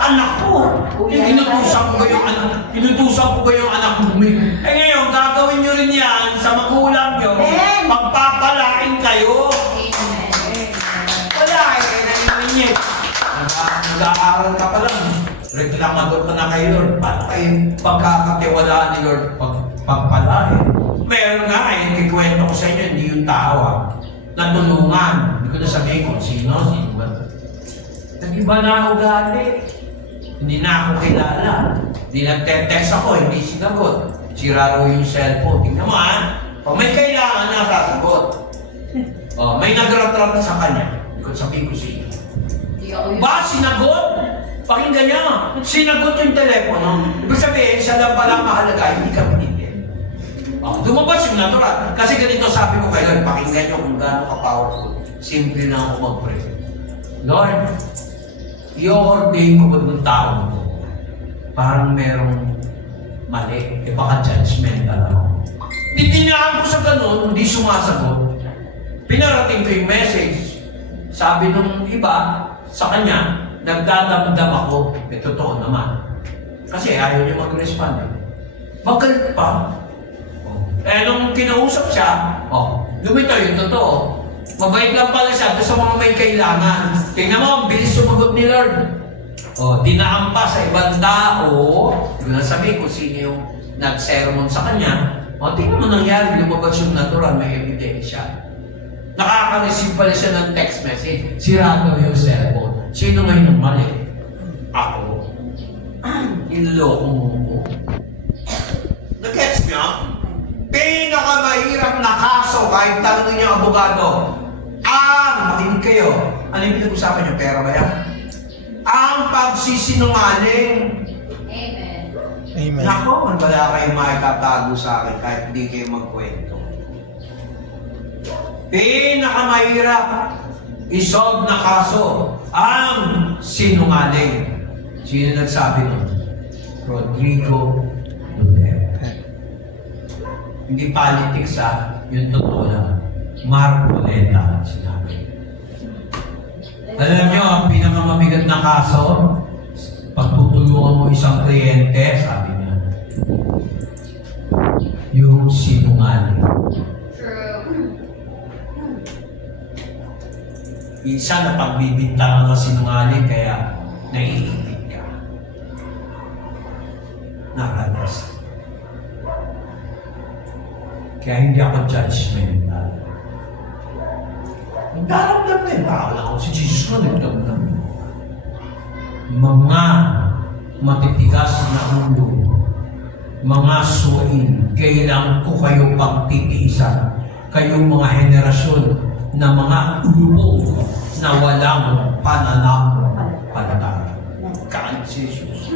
Anak ko. Inutusan ko ba yung anak? Inutusan ko ba yung anak mo? Eh ngayon, gagawin nyo rin yan sa magulang nyo. Pagpapalain kayo. Wala eh, naninig. Nag-aaral ka pa lang. Reklamador ka na kay Lord. Paano kayo pagkakatiwalaan ni Lord pagpalain? Meron nga eh, kikwento ko sa inyo, hindi yung tao natulungan. Hindi ko na sabihin kung sino ba? Nag-iba na ako ugali. Hindi na ako kilala. Hindi nagte-text ako, hindi sinagot. Sira raw yung cellphone. Tingnan mo pag may kailangan na, sasagot. May nag-rat-rat sa kanya. Hindi ko sabihin ko sino. Ba, sinagot? Pakinggan niya. Sinagot yung telepono. Ibig sabihin, siya lang pala mahalaga, hindi kami nilin. Dumabas yung natural. Kasi ganito sabi ko kayo, pakinggan niyo kung gaano ka-powerful. Simple na ako mag-pray. Lord, i-ordain ko ba ng tao mo? Parang merong mali. Baka judgmental ako. Titinyahan ko sa ganun, hindi sumasagot. Pinarating ko yung message. Sabi nung iba, sa kanya, nagdadamdam ako. Totoo naman. Kasi ayaw niya mag-respond. Magalit pa. Nung kinausap siya, lumitaw yung totoo. Mabait lang pala siya doon sa mga may kailangan. Tingnan mo, ang bilis sumagot ni Lord. Dinaan pa sa ibang tao. Hindi ko na sabihin kung sino yung nag-sermon sa kanya. Tingnan mo nangyari, lumabas yung natural, may ebidensya. Nakaka-receive pala siya ng text message. Sira daw yung cellphone. Sino ngayon ang mali? Ako. Iniloko mo ko. Nag-gets niya? Pinakamahirap na kaso kahit tanongin niyo ang abogado. Makinig kayo. Ano yung pinag-usapan niyo? Pera ba yan? Ang pagsisinungaling. Amen. Amen. Nako, wala kayong makikatago sa akin kahit hindi kayo magkwento. Pinakamahirap isolve na kaso ang sinungaling. Sino nagsabi nun? Rodrigo Duterte. Hindi politics yung totoo lang. Marcoleta ang sinabi. Alam niyo, ang pinakamabigat na kaso, pagtutulungan mo isang kliyente, sabi niya, yung sinungaling. Minsan na pagbibintangan ka sinungaling, kaya naiipit ka. Nakalas. Kaya hindi ako judgmental. Nagdaramdam na yun. Baka lang ako si Jesus na nagdaramdam. Mga matitigas na ulo, mga suwain, kailangan ko kayo pagtitiisan. Kayong mga henerasyon na mga ulubog na walang pananampalataya. Kaan si Jesus.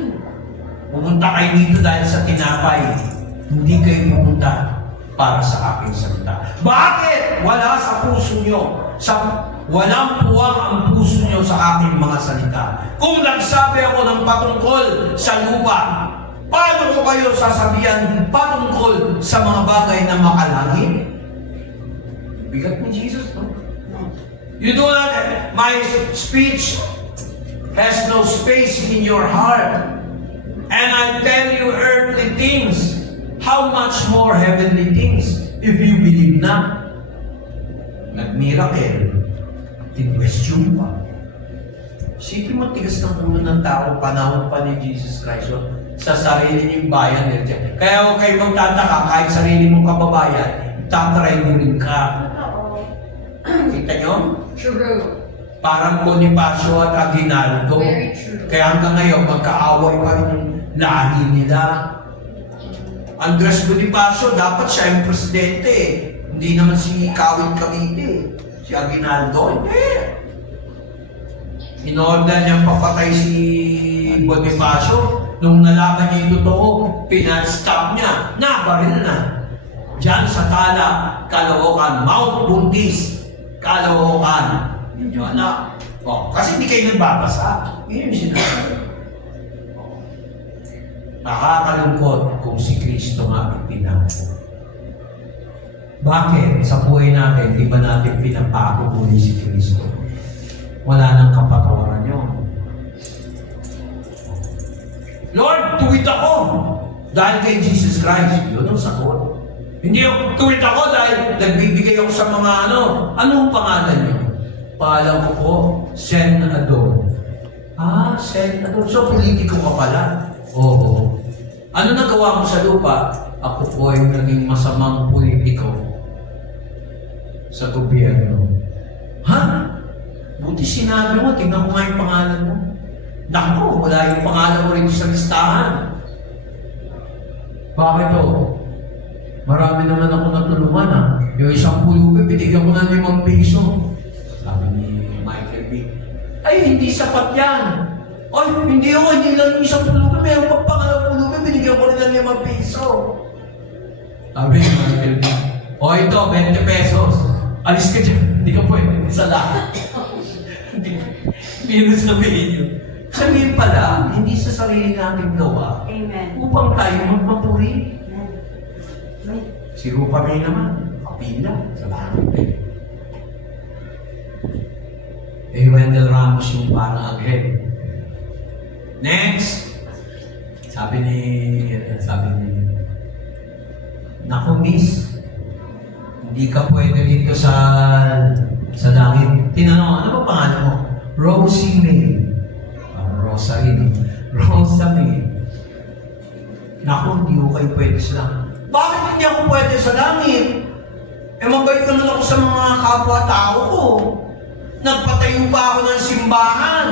Pumunta kayo dito dahil sa tinapay. Hindi kayo pumunta para sa aking salita. Bakit? Wala sa puso nyo. Walang puwang ang puso nyo sa aking mga salita. Kung nagsabi ako ng patungkol sa lupa, paano ko kayo sasabihan patungkol sa mga bagay na makalangit? Bigat ni Jesus, no? You do not, my speech has no space in your heart. And I tell you earthly things, how much more heavenly things if you believe na? Nag-miracle, in-question pa. Sige mo, tigas ng ulo ng tao, panahon pa ni Jesus Christ, so, sa sarili niyong bayan nila. Kaya huwag kayo magtataka, kahit sarili mong kababayan, tatry mo rin ka. Kita nyo? True. Parang Bonifacio at Aguinaldo. Very true. Kaya hanggang ngayon, magkaaway pa rin yung lahi nila. Andres Bonifacio, dapat siya yung presidente eh. Hindi naman si Kawit Cavite. Si Aguinaldo, hindi. In-order niyang papatay si Bonifacio. Nung nalaman niya yung totoo, pinastop niya. Nabaril na. Diyan sa Tala, Caloocan, Mount Buntis, Caloocan. Hindi nyo anak. Kasi hindi kayo nagbabasa. Yun yung sinasabi. Nakakalungkot kung si Kristo nga ipinako. Bakit? Sa buhay natin, di ba natin pinapako muli si Kristo? Wala nang kapatawaran yun. Lord, tuwid ako dahil kay Jesus Christ. Yun ang sagot. Hindi yung tuwid ako dahil nagbibigay ako sa mga anong pangalan niyo? Pangalan ko po, Senador. Senador. So, politiko ka pala? Oo. Ano nagawa mo sa lupa? Ako po ay naging masamang politiko sa gobyerno. Ha? Buti sinabi mo, tingnan ko nga yung pangalan mo. Naku, wala yung pangalan mo rin sa listahan. Bakit to? Marami naman ako natulungan ha. Yung isang pulubi, binigyan ko na 5 piso. Sabi ni Michael B. Ay, hindi sapat yan. Ay, hindi lang yung isang pulubi. Meron pang pangalang pulubi, binigyan ko rin ng 5 piso. Sabi ni Michael B. O ito, 20 pesos. Alis ka dyan. Hindi ka pwede sa lahat. Hindi mo sabihin yun. Sabihin pala, hindi sa sarili natin gawa. Amen. Upang tayo magpapuri. Amen. Si Rupa May naman, kapila sa langit. Wendell Ramos yung parang anghel. Next! Sabi ni, naku miss, hindi ka pwede dito sa langit. Tinanong, ano ba pangalan mo? Rosie May. Rosa May. Naku, hindi ko kayo pwede sa langit. Bakit hindi ako pwede sa langit? Mabait naman ako sa mga kapwa-tao ko. Nagpatayo pa ako ng simbahan.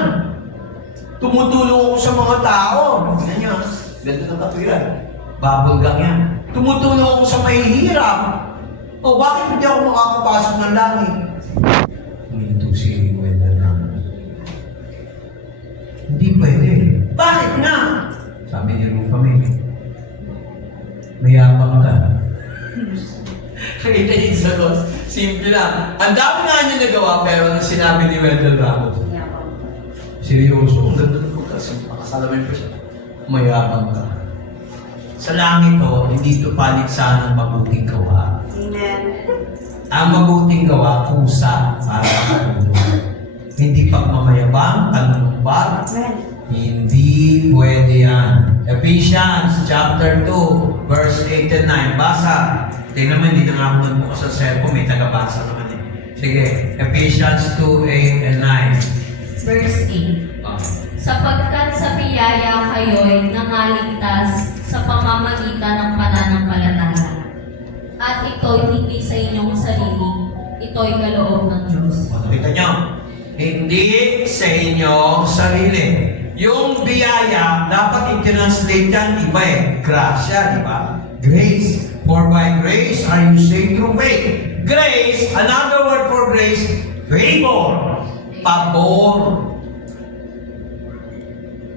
Tumutulong ako sa mga tao. Ganyan. Ganda ng katwiran. Bubble gang yan. Tumutulong ako sa mahihirap. O bakit hindi ako makakapasok ng langit? Huminto si Wendell Ramos. Hindi pwede. Bakit nga? Sabi ni Rufa May. Mayabang ka. Nakita niyo yung sagot. Simple lang. Ang dami nga niya nagawa pero nang sinabi ni Wendell Ramos. Seryoso. Ang ganda ng pagkasin. Makasalamin pa siya. Mayabang ka. Sa langit hindi ito paligsahan ng mabuting gawa. Amen. Ang mabuting gawa, kusa para sa mundo. Hindi pagmamayabang, tanunumbag, Amen. hindi pwede yan. Ephesians chapter 2, verse 8 and 9. Basa. Tingnan mo, hindi na nga ako nagbukas sa cellphone, may tagabasa naman eh. Sige, Ephesians 2, 8 and 9. Verse 8. Sapagkat sa biyaya kayo'y nangaligtas sa pamamagitan ng pananampalataya. At ito'y hindi sa inyong sarili, ito'y kaloob ng Diyos. Nakita nyo? Hindi sa inyong sarili. Yung biyaya, dapat i-translate yan, iba eh. Gracia, di ba? Grace. For by grace are you saved through faith. Grace, another word for grace, favor. Pabor.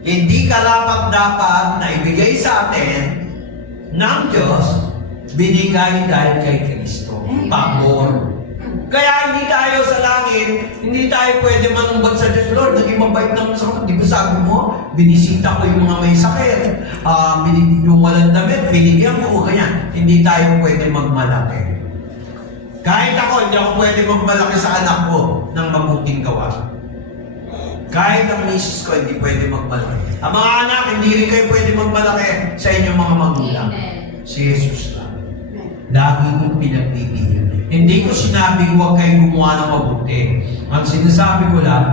Hindi karapat-dapat na ibigay sa atin ng Diyos, binigay dahil kay Kristo. Pabor. Kaya hindi tayo sa langit, hindi tayo pwede manumbag sa Diyos. Lord, naging mabait naman sa akin. Di ba sabi mo, binisita ko yung mga may sakit, yung walang damit, binigyan ko, ganyan. Hindi tayo pwede magmalaki. Kahit ako, hindi ako pwede magmalaki sa anak ko ng mabuting gawa. Kahit ang misis ko, hindi pwede magmalaki. Ang mga anak, hindi rin kayo pwede magmalaki sa inyong mga magulang. Amen. Si Jesus lang. Lagi kong pinagbibigyan. Hindi ko sinabi huwag kayong gumawa ng mabuti. Ang sinasabi ko lang,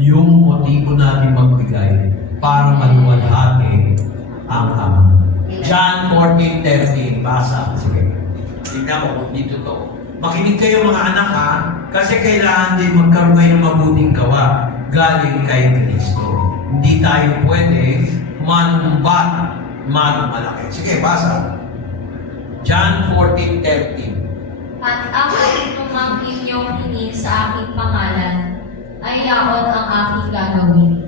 yung motibo natin magbigay para maluwalhati ang Ama. John 14:13, basa. Sige. Tignan mo kung dito to. Makinig kayo mga anak ha, kasi kailangan din magkaroon kayo ng mabuting gawa galing kay Kristo. Hindi tayo pwede manumbat, malaki. Sige, basa. John 14:13. At ang anumang inyong hingin sa aking pangalan, ay yaon ang aking gagawin,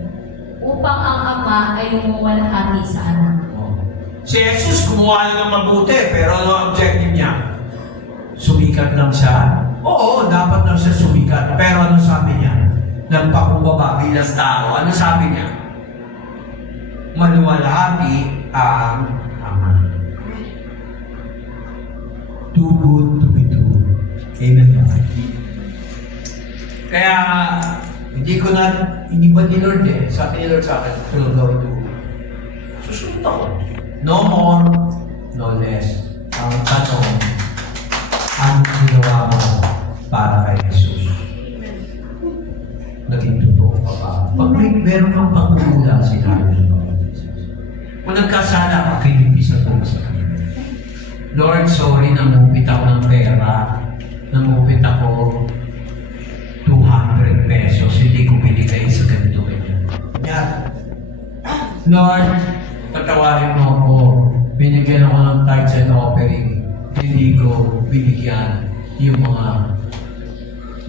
upang ang Ama ay lumuwalhati sa anak. Si Jesus gumawa na ng mabuti, pero ano ang objective niya? Sumikat lang siya? Oo, dapat lang siya sumikat. Pero ano sabi niya? Nagpakumbaba bilang tao. Ano sabi niya? Maluwalhati ang Ama. Too good to be true. Amen. Kaya, hindi ba ni Lord eh? Sabi ni Lord sa akin, will go to. Susunod ako. No more, no less. Ang tanong, ang ginawa mo para kay Jesus? Naging totoo pa ba? Pag meron kang pagkukulang, sinabi ng Lord Jesus. Kung nagkasala ka, kinipis ako sa kanya. Lord, sorry, namupit ako ng pera. Namupit ako 200 pesos. Hindi ko binigay sa ganito. Kanya, Lord, patawarin mo ako. Binigyan ako ng tithes and offering. Hindi ko binigyan yung mga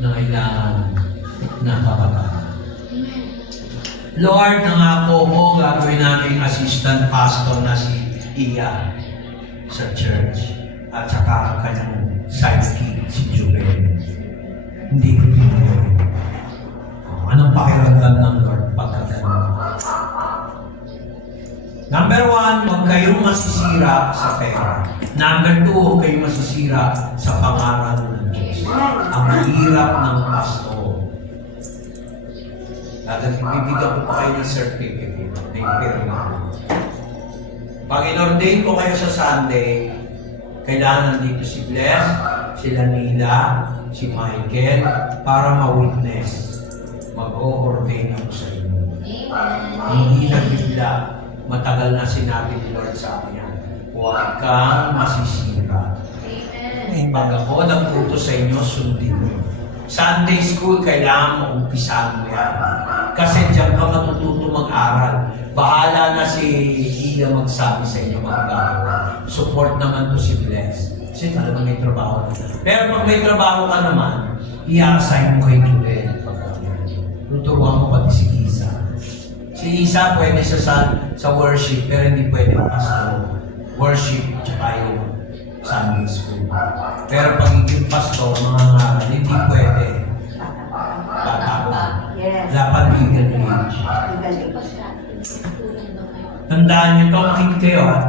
nangailangan na kabataan. Lord, nangako ko gagawin namin assistant pastor na si Iya sa church at saka ang kanyang sidekick si Jubel. Hindi ko binigay. Anong pakiramdam ng Lord pagkagano'n? Number 1, huwag kayong masisira sa pera. Number 2, huwag kayong masisira sa pangaral ng Diyos. Ang hirap ng pastor. Bibigyan ko pa kayo ng certificate na impirma. Pag in-ordain ko kayo sa Sunday, kailangan nandito si Bless, si Lanila, si Michael, para ma-witness. Mag-o-ordain ako sa inyo. Hindi na bigla. Matagal na sinabi ni Lord sa akin yan. Huwag kang masisira. Pag ako nagputo sa inyo, sundin mo. Sunday school, kailangan mo umpisahan mo yan. Kasi diyan ka matututo mag-aral. Bahala na si Iya magsabi sa inyo mag-aral. Support naman to si Bless. Kasi talagang may trabaho na. Pero pag may trabaho ka naman, i-assign mo kay Jubel. Tuturuan mo pati si Isa. Si Isa pwede sa worship, pero hindi pwede pastor. Worship, tsaka yung Sunday school. Pero pag yung pastor, mga ngaral, hindi pwede. Tatapos. Yes. Dapat legal age. Galing. Tandaan nyo to, makinig kayo ha.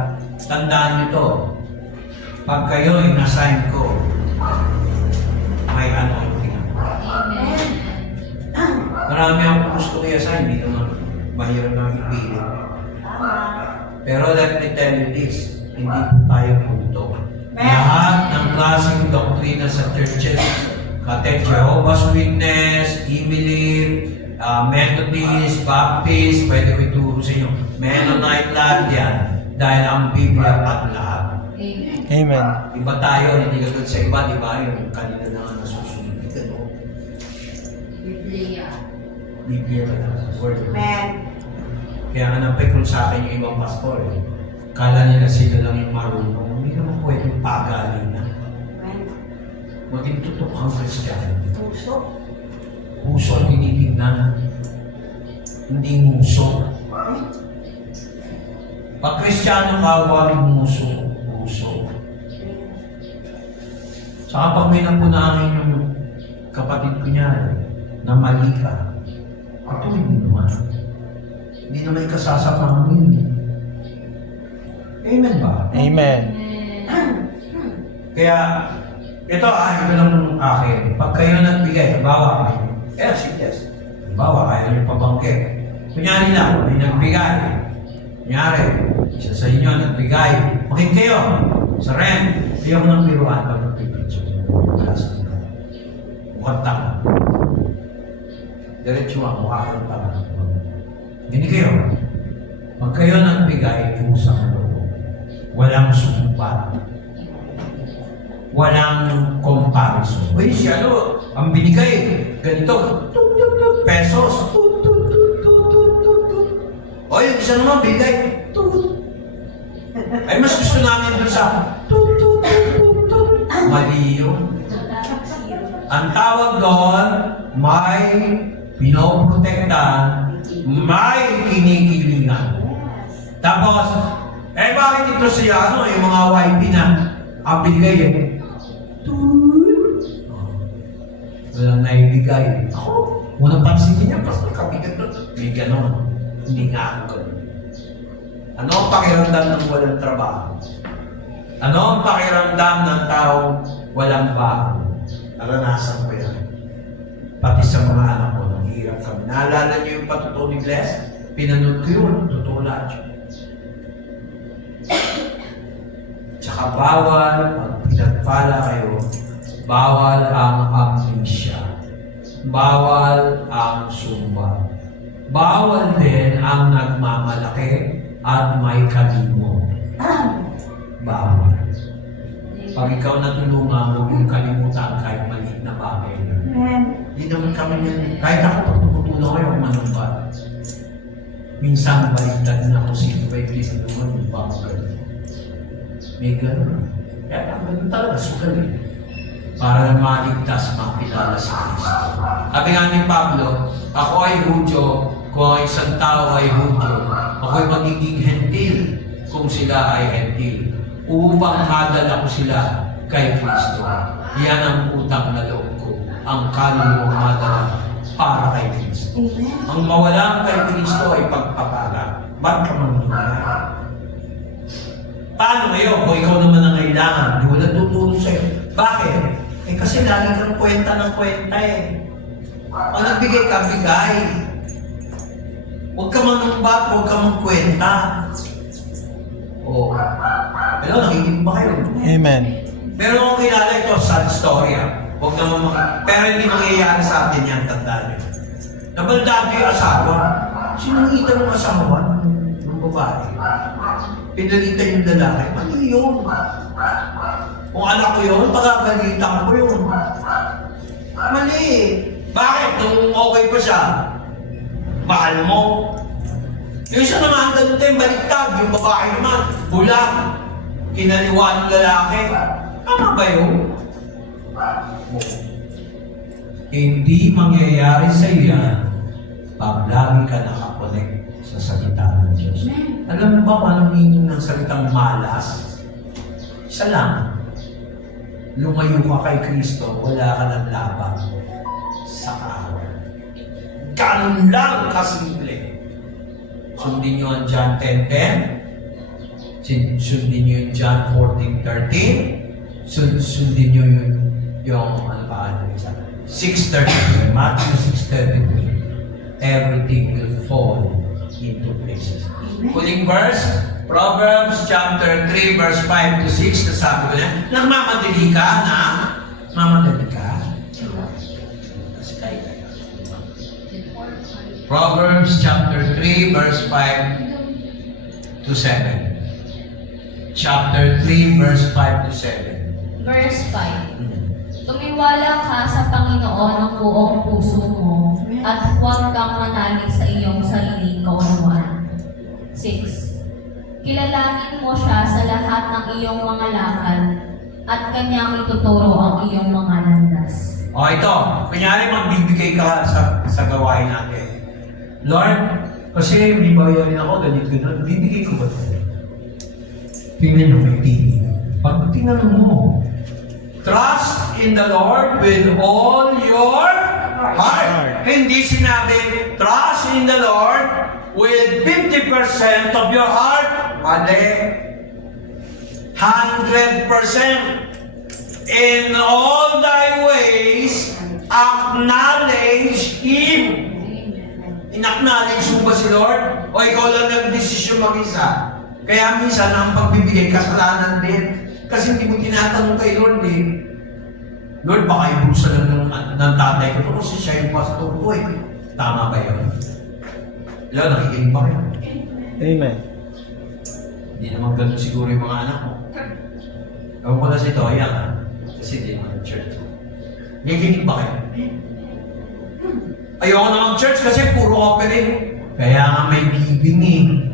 Tandaan nyo to. Pag kayo in-assign ko, Marami akong gusto kaya sa hindi naman mahirap na ipili. Pero let me tell you this, hindi po tayo punto. Lahat ng klaseng doktrina sa churches, Katech, Jehovah's Witness, Emily, Methodist, Baptist, pwede ko ituro sa inyo. Mennonite, lahat yan. Dahil ang Biblia at lahat. Amen. Amen. Iba tayo, hindi katulad sa iba, di ba? Yung kanina na nga nasusunod. Ito, Biblia. Biblia talaga. Word of God. Amen. Kaya nga napikon sa akin yung ibang pastor. Kala nila sila lang yung marunong. Hindi naman pwedeng pagaling na. Amen. Maging tutok kang Kristiyano. Puso. Puso ang tinitingnan. Hindi muso. Pag Kristiyano ka, huwag muso. Puso. Saka pag may napunahin yung kapatid ko niya, na mali ka, patuloy mo naman. Hindi naman ikasasama mo yun. Amen ba? Amen. Kaya, ito lang akin. Pag kayo nagbigay, bawa kayo. Yes. Bawa kayo yung pabangkit. Kunyari lang, may nagbigay. Kunyari, isa sa inyo nagbigay. Makin kayo sa rent. Ayaw nang biruan pag nagpipicture. Wala sa mga. Mukhang tanga. Diretso nga, mukha kang tanga. Hindi kayo. Pag kayo nagbigay, usang loob. Walang sumpa. Walang comparison. Uy, si ano, ang binigay, ganito, pesos. O, yung isa naman, binigay, ay, mas gusto namin doon sa mali yun. Ang tawag doon, may pinoprotektahan, may kinikilingan. Tapos, bakit ito siya, yung mga YP na, ang binigay walang naibigay. Ako, unang pansinin niya, basta kabigat doon. May ganon. Hindi nga ako ganon. Ano ang pakiramdam ng walang trabaho? Ano ang pakiramdam ng taong walang baho? Naranasan ko yan. Pati sa mga anak ko, nanghihirap kami. Naalala niyo yung patuto ni Bless? Pinanood ko yun, totoo lahat yun. Tsaka bawal, pag pinagpala kayo, bawal ang amnesia. Bawal ang sumba. Bawal din ang nagmamalaki at may kalimot. Bawal. Pag ikaw natulungan, huwag mong kalimutan kahit maliit na bagay. Amen. Hindi naman kami yan. Kahit ako pag tutulong kayo, manumpa. Minsan baliktad na ako sino ba yung tinulungan yung bawal. May gano'n. Kaya ang gano'n talaga, sugal eh. Para maligtas, makilala sa Kristo. Sabi nga ni Pablo, ako ay Hudyo, kung ang isang tao ay Hudyo, ako ay magiging hentil kung sila ay hentil. Upang madala ko sila kay Kristo. Yan ang utang na loob ko, ang kaluluwang madala para kay Kristo. Ang mawala kay Kristo ay pagpapala. Ba't ka mangyayari? Paano ngayon kung ikaw naman ang kailangan? Di wala tutulong sa'yo. Bakit? Kasi lagi kang kwenta ng kwenta eh. Pag nagbigay ka, bigay. Huwag ka manumbat, huwag ka magkwenta. Oo. Hello, nakikinig ba kayo? Amen. Pero kung kilala ito, sad story Huwag naman pero hindi mangyayari sa atin yan, tandaan nyo. Nabaldado yung asawa. Sinungitan ng asawa ng babae. Pinalitan yung lalaki. Mali yun. Kung anak ko yun, pagkagalitan ko yun. Mali. Bakit? Nung okay pa siya, mahal mo. Yung isa naman, ganun din, baliktad. Yung babae naman, bulag. Kinaliwa ng lalaki. Tama ba yun? Hindi mangyayari sa iyo yan pag lagi ka nakakonect sa salita ng Diyos. Alam mo ba kung anong meaning ng salitang malas? Isa lang. Lumayo ka kay Kristo, wala ka ng laban sa kaaway. Ganun lang kasimple. Sundin nyo ang John 10:10. Sundin nyo yung John 14:13. Sundin nyo yung ano pa, 6:33. Matthew 6:33. everything will fall into places. Huling verse, Proverbs chapter 3, verse 5 to 6, nasabi ko na, nagmamadali ka na, mamadali ka. Kasi kaya. Proverbs chapter 3, verse 5 to 7. Chapter 3, verse 5 to 7. Verse 5. Tumiwala ka sa Panginoon ng buong puso mo at huwag kang manalig sa iyong sariling kaunawaan. 6. Kilalanin mo siya sa lahat ng iyong mga lakad at kanyang ituturo ang iyong mga landas. O ito, kunyari magbibigay ka sa gawain natin. Lord, kasi may bayarin ako, ganito, bibigay ko ba ito? Tingnan nyo, may TV. Pag tingnan mo, trust in the Lord with all your heart. Hindi sinabi, trust in the Lord with 50% of your heart. Mali. 100%. In all thy ways, acknowledge Him. In-acknowledge mo ba si Lord? O ikaw lang nag-desisyon mag-isa? Kaya minsan ang pagbibigay kasalanan din. Kasi hindi mo tinatanong kay Lord eh. Lord, baka ibusa lang ng tatay ko kasi siya yung pastor ko eh. Tama ba yun? Lord, nakikinig ba kayo? Amen. Hindi naman ganun siguro yung mga anak mo. Ewan ko na si Toya ha. Kasi hindi naman church. Nakikinig ba kayo? Ayoko na mag-church kasi puro offering. Kaya nga may giving eh.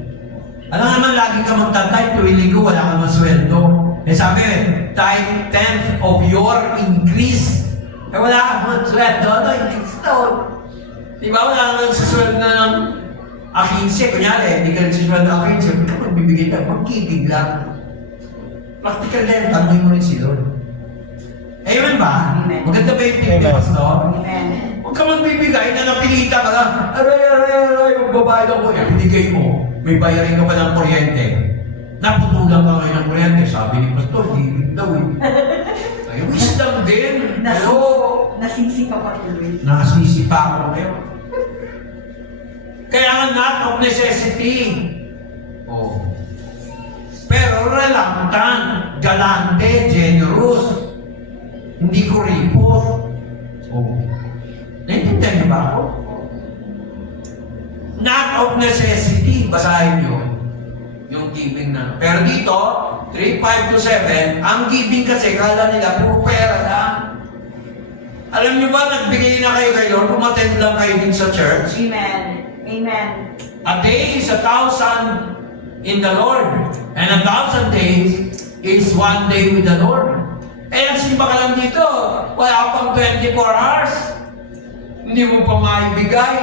Alam naman, lagi ka magtatay, tuwing linggo, wala ka naman sweldo. Eh sabi, tithe 10th of your increase. Eh wala ka naman sweldo, no? Increase to. Diba, wala ka naman sweldo na ng A15. Kunyari, hindi ka nagsisweldo ng A15. Kung magbibigay ka, mag-giving lang. Practical na yun, tanongin mo rin si Lord. Amen ba? Amen. Maganda ba yung tip ni Pastor? Amen. Huwag ka magbibigay na napilita ka lang. Aray, magbabayad ako. Eh, binigay mo. May bayarin ka pa ng kuryente. Naputulang ka ngayon ng kuryente. Sabi ni Pastor, giving daw eh. Ay, wisdom din. Pero, Nasisi ka pa tuloy. nasisipa ako ngayon. Kaya nga not of necessity. Oh. Pero reluctant, galante, generous. Hindi ko ripot. Oh. Naintindihan niyo ba ako? Not of necessity. Basahin niyo yung giving na. Pero dito, 3, 5 to 7, ang giving kasi, kala nila, puro pera lang. Alam niyo ba, nagbigay na kayo kay Lord, umattend lang kayo din sa church. Amen. Amen. A day is 1,000 in the Lord. And 1,000 days is 1 day with the Lord. Eh, ang simba ka lang dito, wala pang 24 hours. Hindi mo pa maibigay.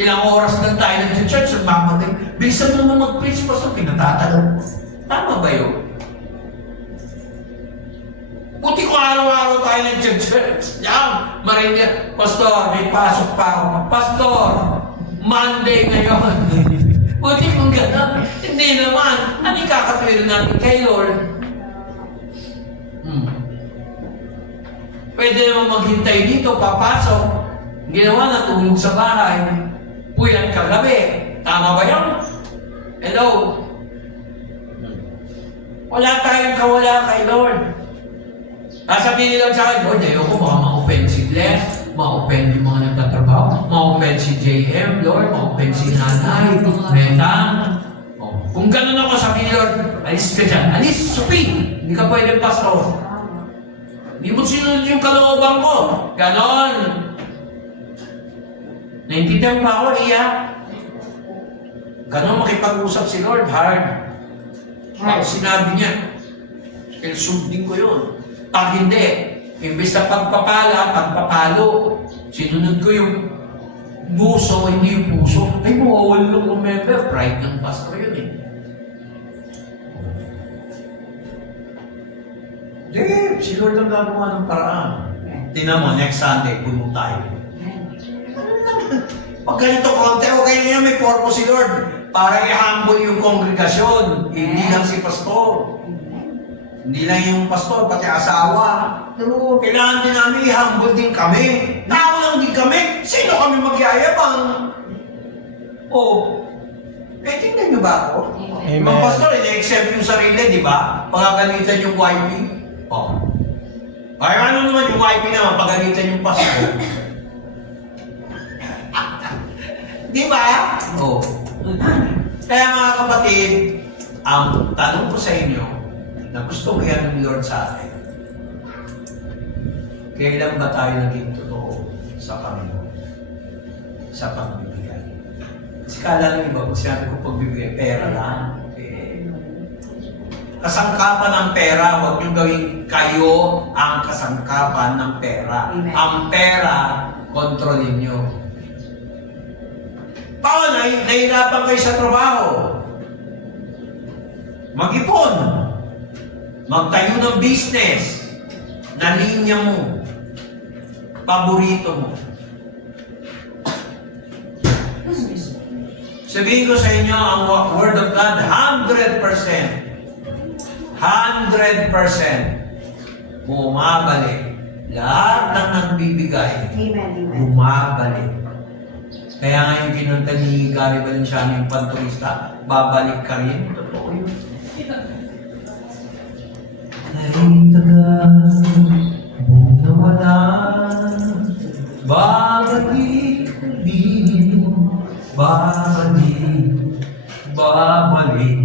Ilang oras lang tayo nag-church, nagmamatay. Bilisan mo naman mag-preach, Pastor, pinatatanong. Tama ba yun? Buti ko araw-araw tayo nag-church. Yan, marinig. Pastor, may pasok pa ako. Pastor, Monday ngayon. Buti kung gano'n. Hindi naman. Ano yung kakatwilo natin kay Lord? Pwede naman maghintay dito, papasok. Ginawa, natulog sa bahay. Puyat kagabi. Tama ba yun? Hello? Wala tayong kawala kay Lord. Sabihin nila sa akin, Lord, ayoko baka ma-offend si Bless, ma-offend yung mga nagtatrabaho, ma-offend si JM, Lord, ma-offend si Nanay, Metang. Oh. Kung ganun ako, sabihin ni Lord, alis ka dyan. Alis, supi! Hindi ka pwede pastor. Hindi mo sinunod yung kalooban ko. Ganon. Naintindihan pa ako, iya. Ganon makipag-usap si Lord, hard. Pag sinabi niya, kaya sundin ko yun. Pag hindi, imbes na pagpapala, pagpapalo, sinunod ko yung buso, hindi yung puso. Ay, mawawal lang ng member. Pride ng pastor yun eh. Di, si Lord ang gagawa ng paraan. Tingnan mo, next Sunday, puno tayo. Pag ganito konti, okay na yan, may purpose si Lord. Para i-humble yung kongregasyon, hindi lang si pastor. Hindi lang yung pastor, pati asawa. Pero kailangan din namin i-humble din kami. Tao lang din kami. Sino kami magyayabang? Oh, tingnan niyo ba ako? Amen. Mga pastor, ina-accept yung sarili, di ba? Pagkagalitan yung wifey. Oh. Ay, ano naman yung wifey naman, pagkagalitan yung pastor. Di ba? Oh. Kaya mga kapatid, ang tanong ko sa inyo, na gusto ko yan ng Lord sa atin, kailan ba tayo naging totoo sa Panginoon? Sa pagbibigay. Kasi kala ng iba, kung sinabi ko pagbibigay, pera lang. Kasangkapan ng pera, huwag niyong gawing kayo ang kasangkapan ng pera. Amen. Ang pera, kontrolin niyo. Paano? Nahihirapan kayo sa trabaho. Mag-ipon. Magtayo ng business na linya mo. Paborito mo. Sabihin ko sa inyo, ang Word of God, 100%. 100% bumabalik. Lahat ng nagbibigay, Amen. Amen. bumabalik. Kaya nga yung kinunta ni Gary Valenciano, yung panturista, babalik ka rin. Totoo yun. Ay tagal, na wala, babalik, babalik, babalik.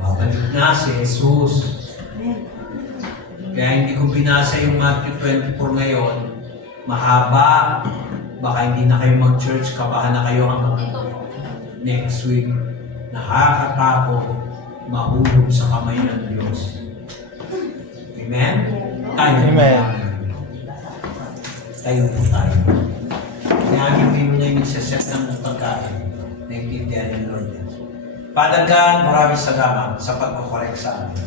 Babalik na si Jesus. Kaya hindi ko binasa yung Matthew 24 ngayon. Mahaba. Baka hindi na kayo mag-church, kabahan na kayo hanggang next week. Nakakatakot mahulog sa kamay ng Diyos. Amen? Tayo. Amen. Tayo po tayo. Kaya hindi mo na yung set ng pagkain. Naintindihan ng Lord yan. Father God, maraming salamat sa pagkukorek sa amin.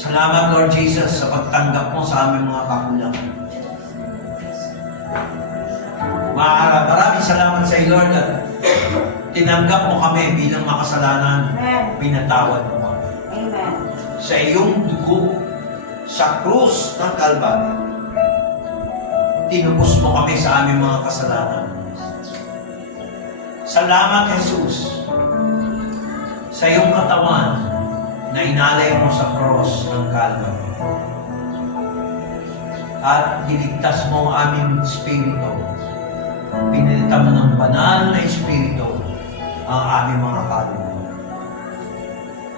Salamat, Lord Jesus, sa pagtanggap mo sa aming mga kakulangan. Maraming salamat sa iyo, Lord, at tinanggap mo kami bilang makasalanan. Amen. Pinatawad mo kami. Amen. Sa iyong dugo, sa krus ng Kalbaryo, tinubos mo kami sa aming mga kasalanan. Salamat, Jesus, sa iyong katawan na inalay mo sa cross ng Calvary. At niligtas mo ang aming spirito. Pinilitan mo ng banal na espiritu ang aming mga kaluluwa.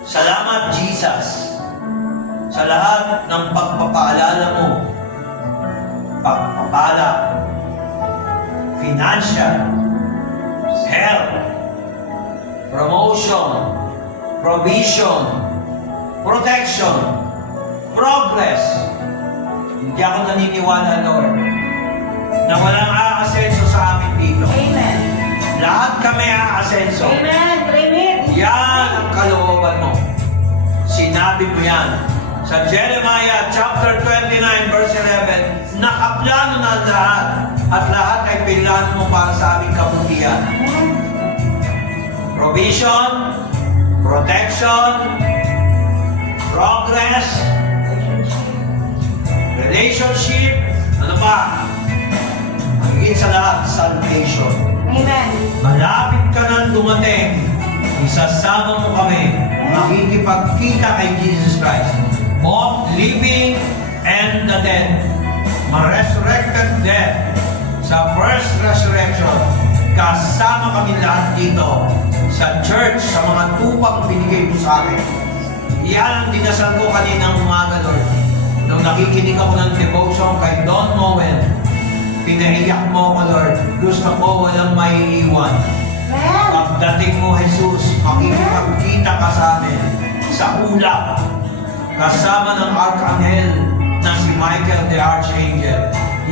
Salamat, Jesus, sa lahat ng pagpapaalala mo, pagpapala, financial, health, promotion, provision, protection, progress. Hindi ako naniniwala, Lord, na walang aasenso sa amin dito. Amen. Lahat kami aasenso. Amen. Claim it. Yan ang kalooban mo. Sinabi mo yan sa Jeremiah chapter 29 verse 11. Nakaplano na ang lahat at lahat ay pinlano mo para sa aming kabutihan. Provision, protection, progress, relationship, ano pa? Ang higit sa lahat, salvation. Amen. Malapit ka nang dumating, isasama mo kami, makikipagkita kay Jesus Christ, both living and the dead, ma-resurrected dead, sa first resurrection, kasama kami lahat dito, sa church, sa mga tupang binigay mo sa akin. Yan ang dinasal ko kaninang umaga, Lord. Nung nakikinig ako ng devotion kay Don Moen, pinaiyak mo ako, Lord. Gusto ko walang maiiwan. Amen. Pagdating mo, Jesus, makikipagkita ka sa amin sa ulap, kasama ng Archangel na si Michael the Archangel.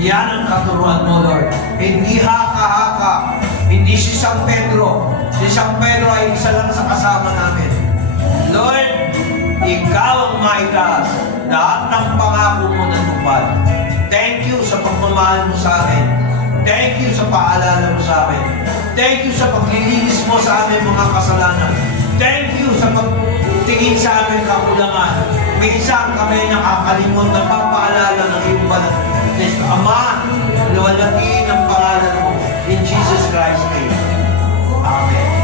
Yan ang katuruan mo, Lord. Hindi haka-haka. Hindi si San Pedro. Si San Pedro ay isa lang sa kasama namin. Lord, ikaw ang maitaas. Lahat ng pangako mo natupad. Thank you sa pagmamahal mo sa amin. Thank you sa paalala mo sa amin. Thank you sa paglilinis mo sa amin mga kasalanan. Thank you sa pagtingin sa amin kakulangan. Minsan kami nakakalimot na papaalala ng iyong banal. Ama, luwalhatiin ang pangalan mo. In Jesus Christ's name. Amen.